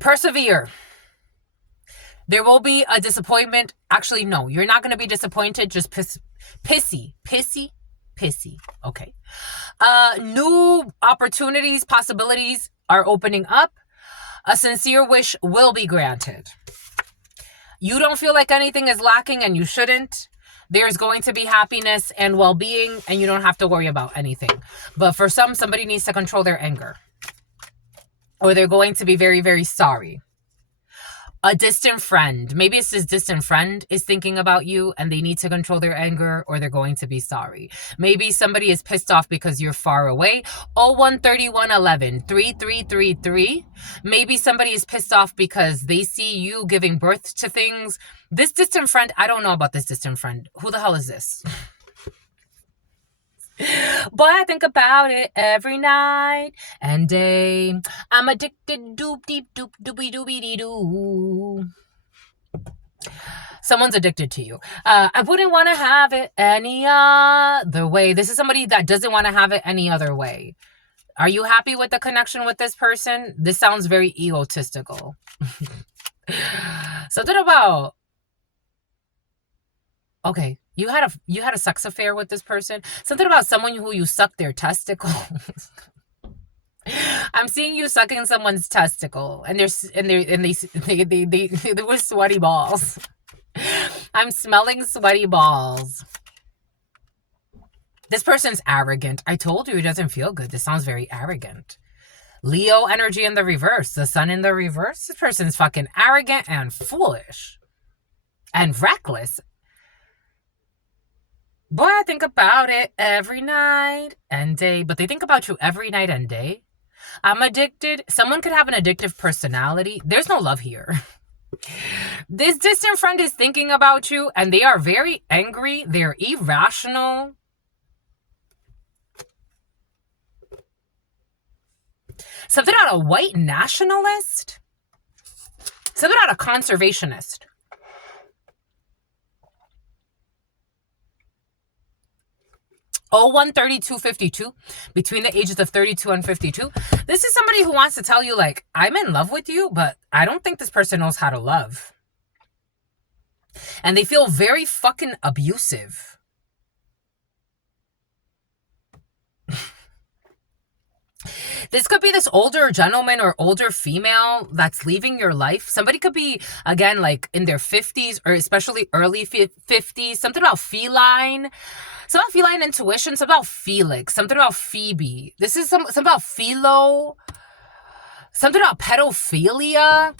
Persevere. There will be a disappointment. Actually, no, you're not going to be disappointed. Just pissy. Okay. New opportunities, possibilities are opening up. A sincere wish will be granted. You don't feel like anything is lacking and you shouldn't. There's going to be happiness and well-being and you don't have to worry about anything. But for somebody needs to control their anger. Or they're going to be very, very sorry. A distant friend. Maybe it's this distant friend is thinking about you and they need to control their anger or they're going to be sorry. Maybe somebody is pissed off because you're far away. 013111 3333. Maybe somebody is pissed off because they see you giving birth to things. This distant friend, I don't know about this distant friend. Who the hell is this? Boy, I think about it every night and day. I'm addicted, doop deep doop doopy doopy dee doo. Someone's addicted to you. I wouldn't want to have it any other way. This is somebody that doesn't want to have it any other way. Are you happy with the connection with this person? This sounds very egotistical. Something about, okay, you had a sex affair with this person. Something about someone who you sucked their testicles. I'm seeing you sucking someone's testicle, and they were sweaty balls. I'm smelling sweaty balls. This person's arrogant. I told you it doesn't feel good. This sounds very arrogant. Leo energy in the reverse. The sun in the reverse. This person's fucking arrogant and foolish. And reckless. Boy, I think about it every night and day. But they think about you every night and day. I'm addicted. Someone could have an addictive personality. There's no love here. This distant friend is thinking about you and they are very angry. They're irrational. Something about a white nationalist. Something about a conservationist. Oh, 13252, between the ages of 32 and 52. This is somebody who wants to tell you, like, I'm in love with you, but I don't think this person knows how to love. And they feel very fucking abusive. This could be this older gentleman or older female that's leaving your life. Somebody could be, again, like in their 50s or especially early 50s. Something about feline. Something about feline intuition. Something about Felix. Something about Phoebe. This is something about philo. Something about pedophilia.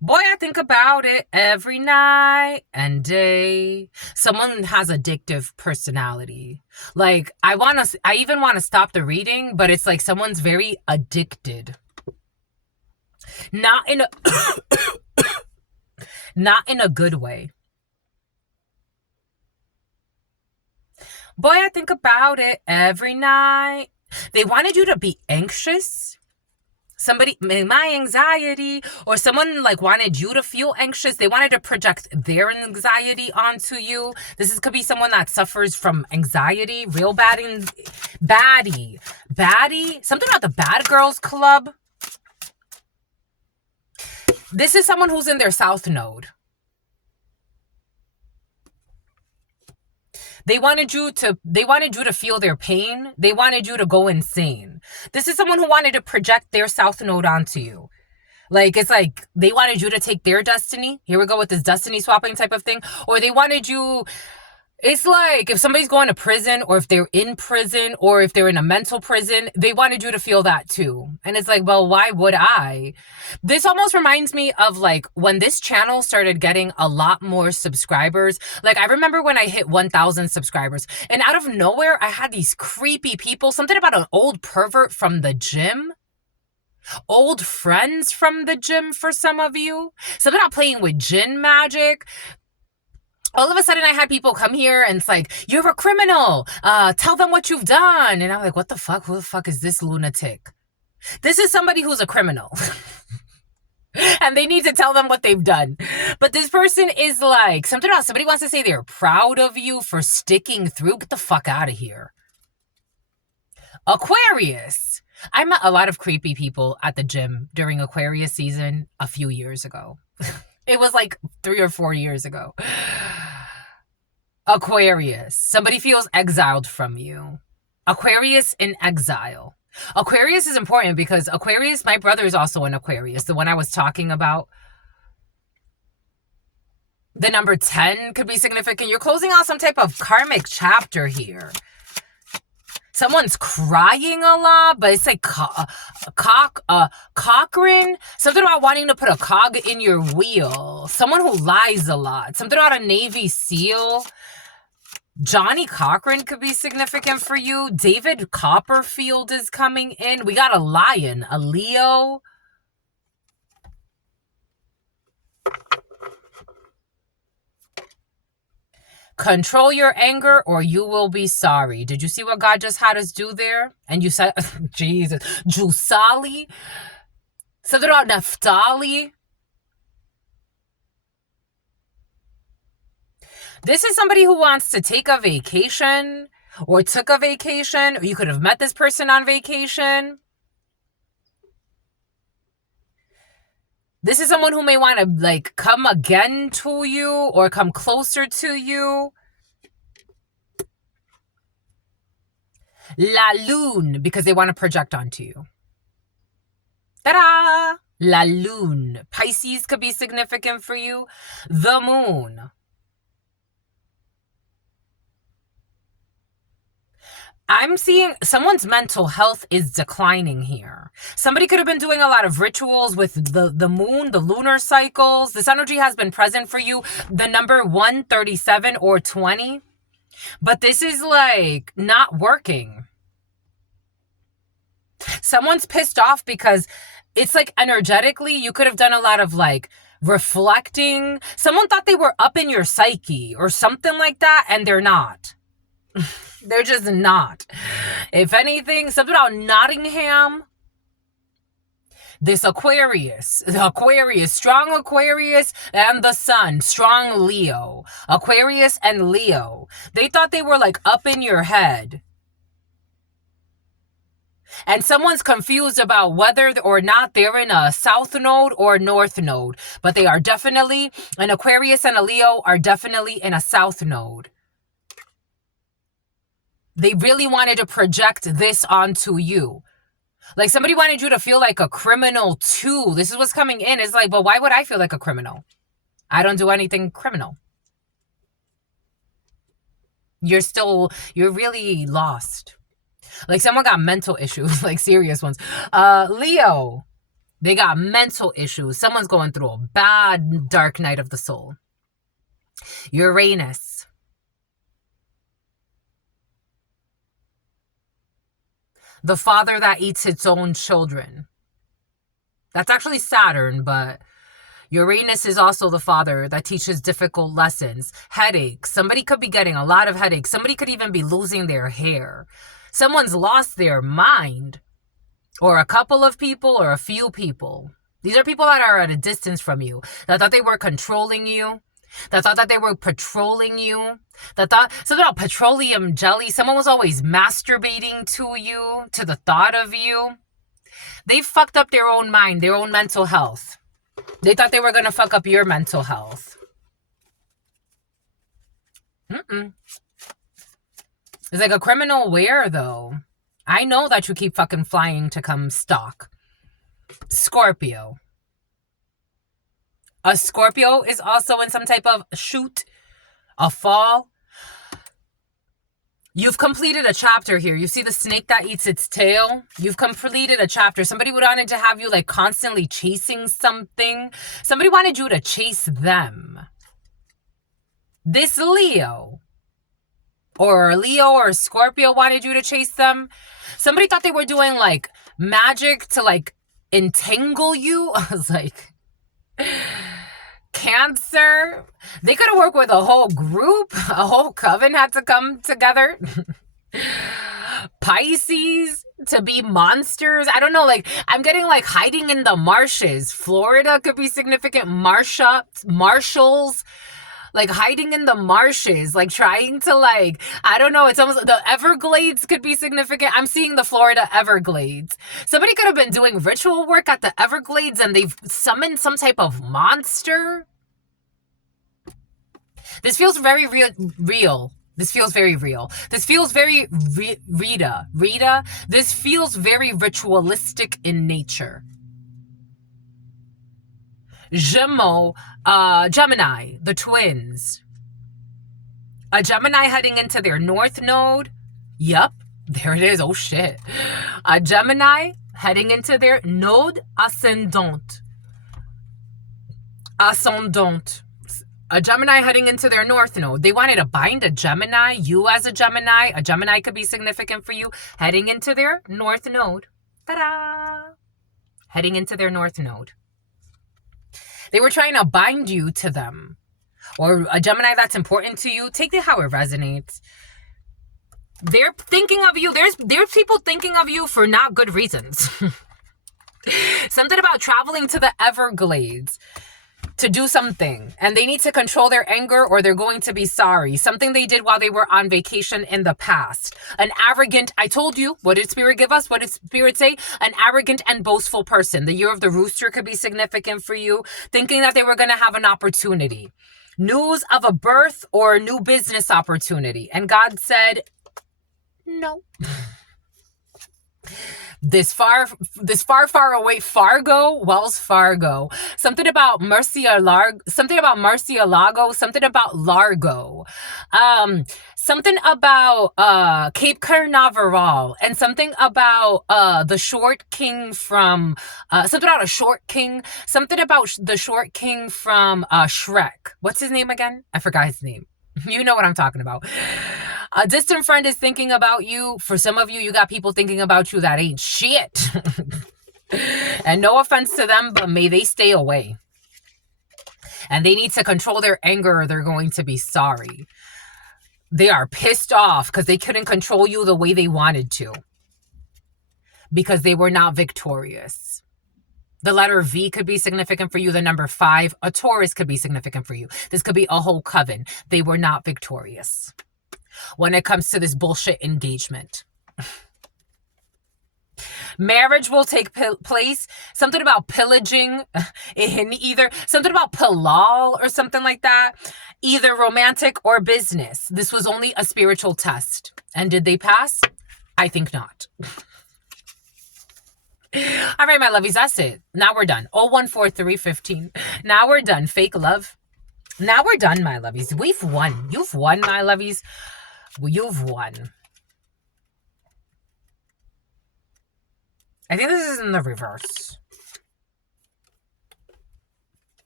Boy, I think about it every night and day. Someone has addictive personality. Like, I even want to stop the reading, but it's like someone's very addicted. Not in a not in a good way. Boy, I think about it every night. They wanted you to be anxious. Somebody, my anxiety, or someone like wanted you to feel anxious. They wanted to project their anxiety onto you. Could be someone that suffers from anxiety, real bad, baddie, something about the bad girls club. This is someone who's in their south node. They wanted you to feel their pain. They wanted you to go insane. This is someone who wanted to project their south node onto you. Like, it's like they wanted you to take their destiny. Here we go with this destiny swapping type of thing. Or they wanted you... It's like if somebody's going to prison, or if they're in prison, or if they're in a mental prison, they wanted you to feel that too. And it's like, well, why would I? This almost reminds me of like when this channel started getting a lot more subscribers. Like, I remember when I hit 1,000 subscribers, and out of nowhere, I had these creepy people, something about an old pervert from the gym. Old friends from the gym for some of you. Something about playing with jinn magic. All of a sudden, I had people come here and it's like, you're a criminal. Tell them what you've done. And I'm like, what the fuck? Who the fuck is this lunatic? This is somebody who's a criminal. And they need to tell them what they've done. But this person is like, something else. Somebody wants to say they're proud of you for sticking through. Get the fuck out of here. Aquarius. I met a lot of creepy people at the gym during Aquarius season a few years ago. It was like 3 or 4 years ago. Aquarius. Somebody feels exiled from you. Aquarius in exile. Aquarius is important because Aquarius, my brother is also an Aquarius, the one I was talking about. The number 10 could be significant. You're closing out some type of karmic chapter here. Someone's crying a lot, but it's like Cochrane. Something about wanting to put a cog in your wheel. Someone who lies a lot. Something about a Navy SEAL. Johnny Cochran could be significant for you. David Copperfield is coming in. We got a lion, a Leo. Control your anger or you will be sorry. Did you see what God just had us do there? And you said, Jesus, Jusali, something about Naphtali. This is somebody who wants to take a vacation or took a vacation, or you could have met this person on vacation. This is someone who may want to like come again to you or come closer to you. La Lune, because they want to project onto you. Ta-da! La Lune. Pisces could be significant for you. The Moon. I'm seeing someone's mental health is declining here. Somebody could have been doing a lot of rituals with the moon, the lunar cycles. This energy has been present for you. The number 137 or 20. But this is like not working. Someone's pissed off because it's like energetically, you could have done a lot of like reflecting. Someone thought they were up in your psyche or something like that, and they're not. They're just not. If anything, something about Nottingham. This Aquarius, strong Aquarius and the sun, strong Leo. Aquarius and Leo. They thought they were like up in your head. And someone's confused about whether or not they're in a south node or north node. But they are definitely, an Aquarius and a Leo are definitely in a south node. They really wanted to project this onto you. Like somebody wanted you to feel like a criminal too. This is what's coming in. It's like, but why would I feel like a criminal? I don't do anything criminal. You're really lost. Like someone got mental issues, like serious ones. Leo, they got mental issues. Someone's going through a bad dark night of the soul. Uranus. The father that eats its own children. That's actually Saturn, but Uranus is also the father that teaches difficult lessons. Headaches. Somebody could be getting a lot of headaches. Somebody could even be losing their hair. Someone's lost their mind. Or a couple of people or a few people. These are people that are at a distance from you. That thought they were controlling you. That thought that they were patrolling you. That thought something about petroleum jelly. Someone was always masturbating to you, to the thought of you. They fucked up their own mind, their own mental health. They thought they were going to fuck up your mental health. It's like a criminal where, though? I know that you keep fucking flying to come stalk. Scorpio. A Scorpio is also in some type of shoot, a fall. You've completed a chapter here. You see the snake that eats its tail? You've completed a chapter. Somebody wanted to have you like constantly chasing something. Somebody wanted you to chase them. This Leo or Scorpio wanted you to chase them. Somebody thought they were doing like magic to like entangle you. I was like, Cancer. They could have worked with a whole group. A whole coven had to come together. Pisces to be monsters. I don't know. Like I'm getting like hiding in the marshes. Florida could be significant. Marshals. Like hiding in the marshes, like trying to like, I don't know, it's almost, the Everglades could be significant. I'm seeing the Florida Everglades. Somebody could have been doing ritual work at the Everglades and they've summoned some type of monster. This feels very real. This feels very real. This feels very Rita. This feels very ritualistic in nature. Gemini, the twins. A Gemini heading into their north node. Yup, there it is. Oh shit. A Gemini heading into their node ascendant. A Gemini heading into their north node. They wanted to bind a Gemini. You as a Gemini could be significant for you. Heading into their north node. Ta-da! Heading into their north node. They were trying to bind you to them. Or a Gemini that's important to you. Take it how it resonates. They're thinking of you. There's people thinking of you for not good reasons. Something about traveling to the Everglades to do something. And they need to control their anger or they're going to be sorry. Something they did while they were on vacation in the past. An arrogant, I told you, what did Spirit give us? What did Spirit say? An arrogant and boastful person. The year of the rooster could be significant for you. Thinking that they were going to have an opportunity. News of a birth or a new business opportunity. And God said, no. This far away, Wells Fargo. Something about Murcielago, something about Largo. Something about Cape Canaveral, and something about the short king from something about a short king, something about the short king from Shrek. What's his name again? I forgot his name. You know what I'm talking about. A distant friend is thinking about you. For some of you, you got people thinking about you that ain't shit. And no offense to them, but may they stay away. And they need to control their anger or they're going to be sorry. They are pissed off because they couldn't control you the way they wanted to. Because they were not victorious. The letter V could be significant for you. The number 5, a Taurus could be significant for you. This could be a whole coven. They were not victorious when it comes to this bullshit engagement. Marriage will take place. Something about pillaging in either, something about pilal or something like that. Either romantic or business. This was only a spiritual test. And did they pass? I think not. All right, my lovies, that's it. Now we're done. 014315. Now we're done. Fake love. Now we're done, my lovies. We've won. You've won, my lovies. You've won. I think this is in the reverse.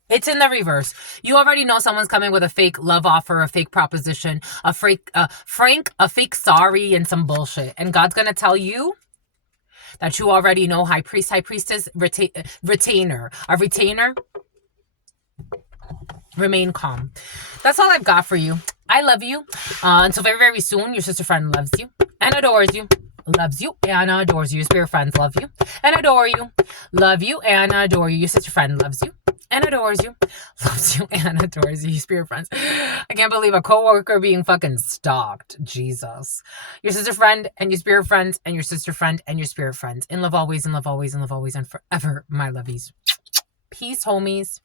It's in the reverse. You already know someone's coming with a fake love offer, a fake proposition, a fake sorry, and some bullshit. And God's going to tell you that you already know high priest, high priestess, retainer. A retainer, remain calm. That's all I've got for you. I love you. Until very, very soon, your sister friend loves you and adores you. Loves you and adores you. Your spirit friends love you and adore you. Love you and adore you. Your sister friend loves you and adores you. Loves you and adores you. Your spirit friends. I can't believe a coworker being fucking stalked. Jesus. Your sister friend and your spirit friends and your sister friend and your spirit friends. In love always, in love always, in love always, and forever, my lovies. Peace, homies.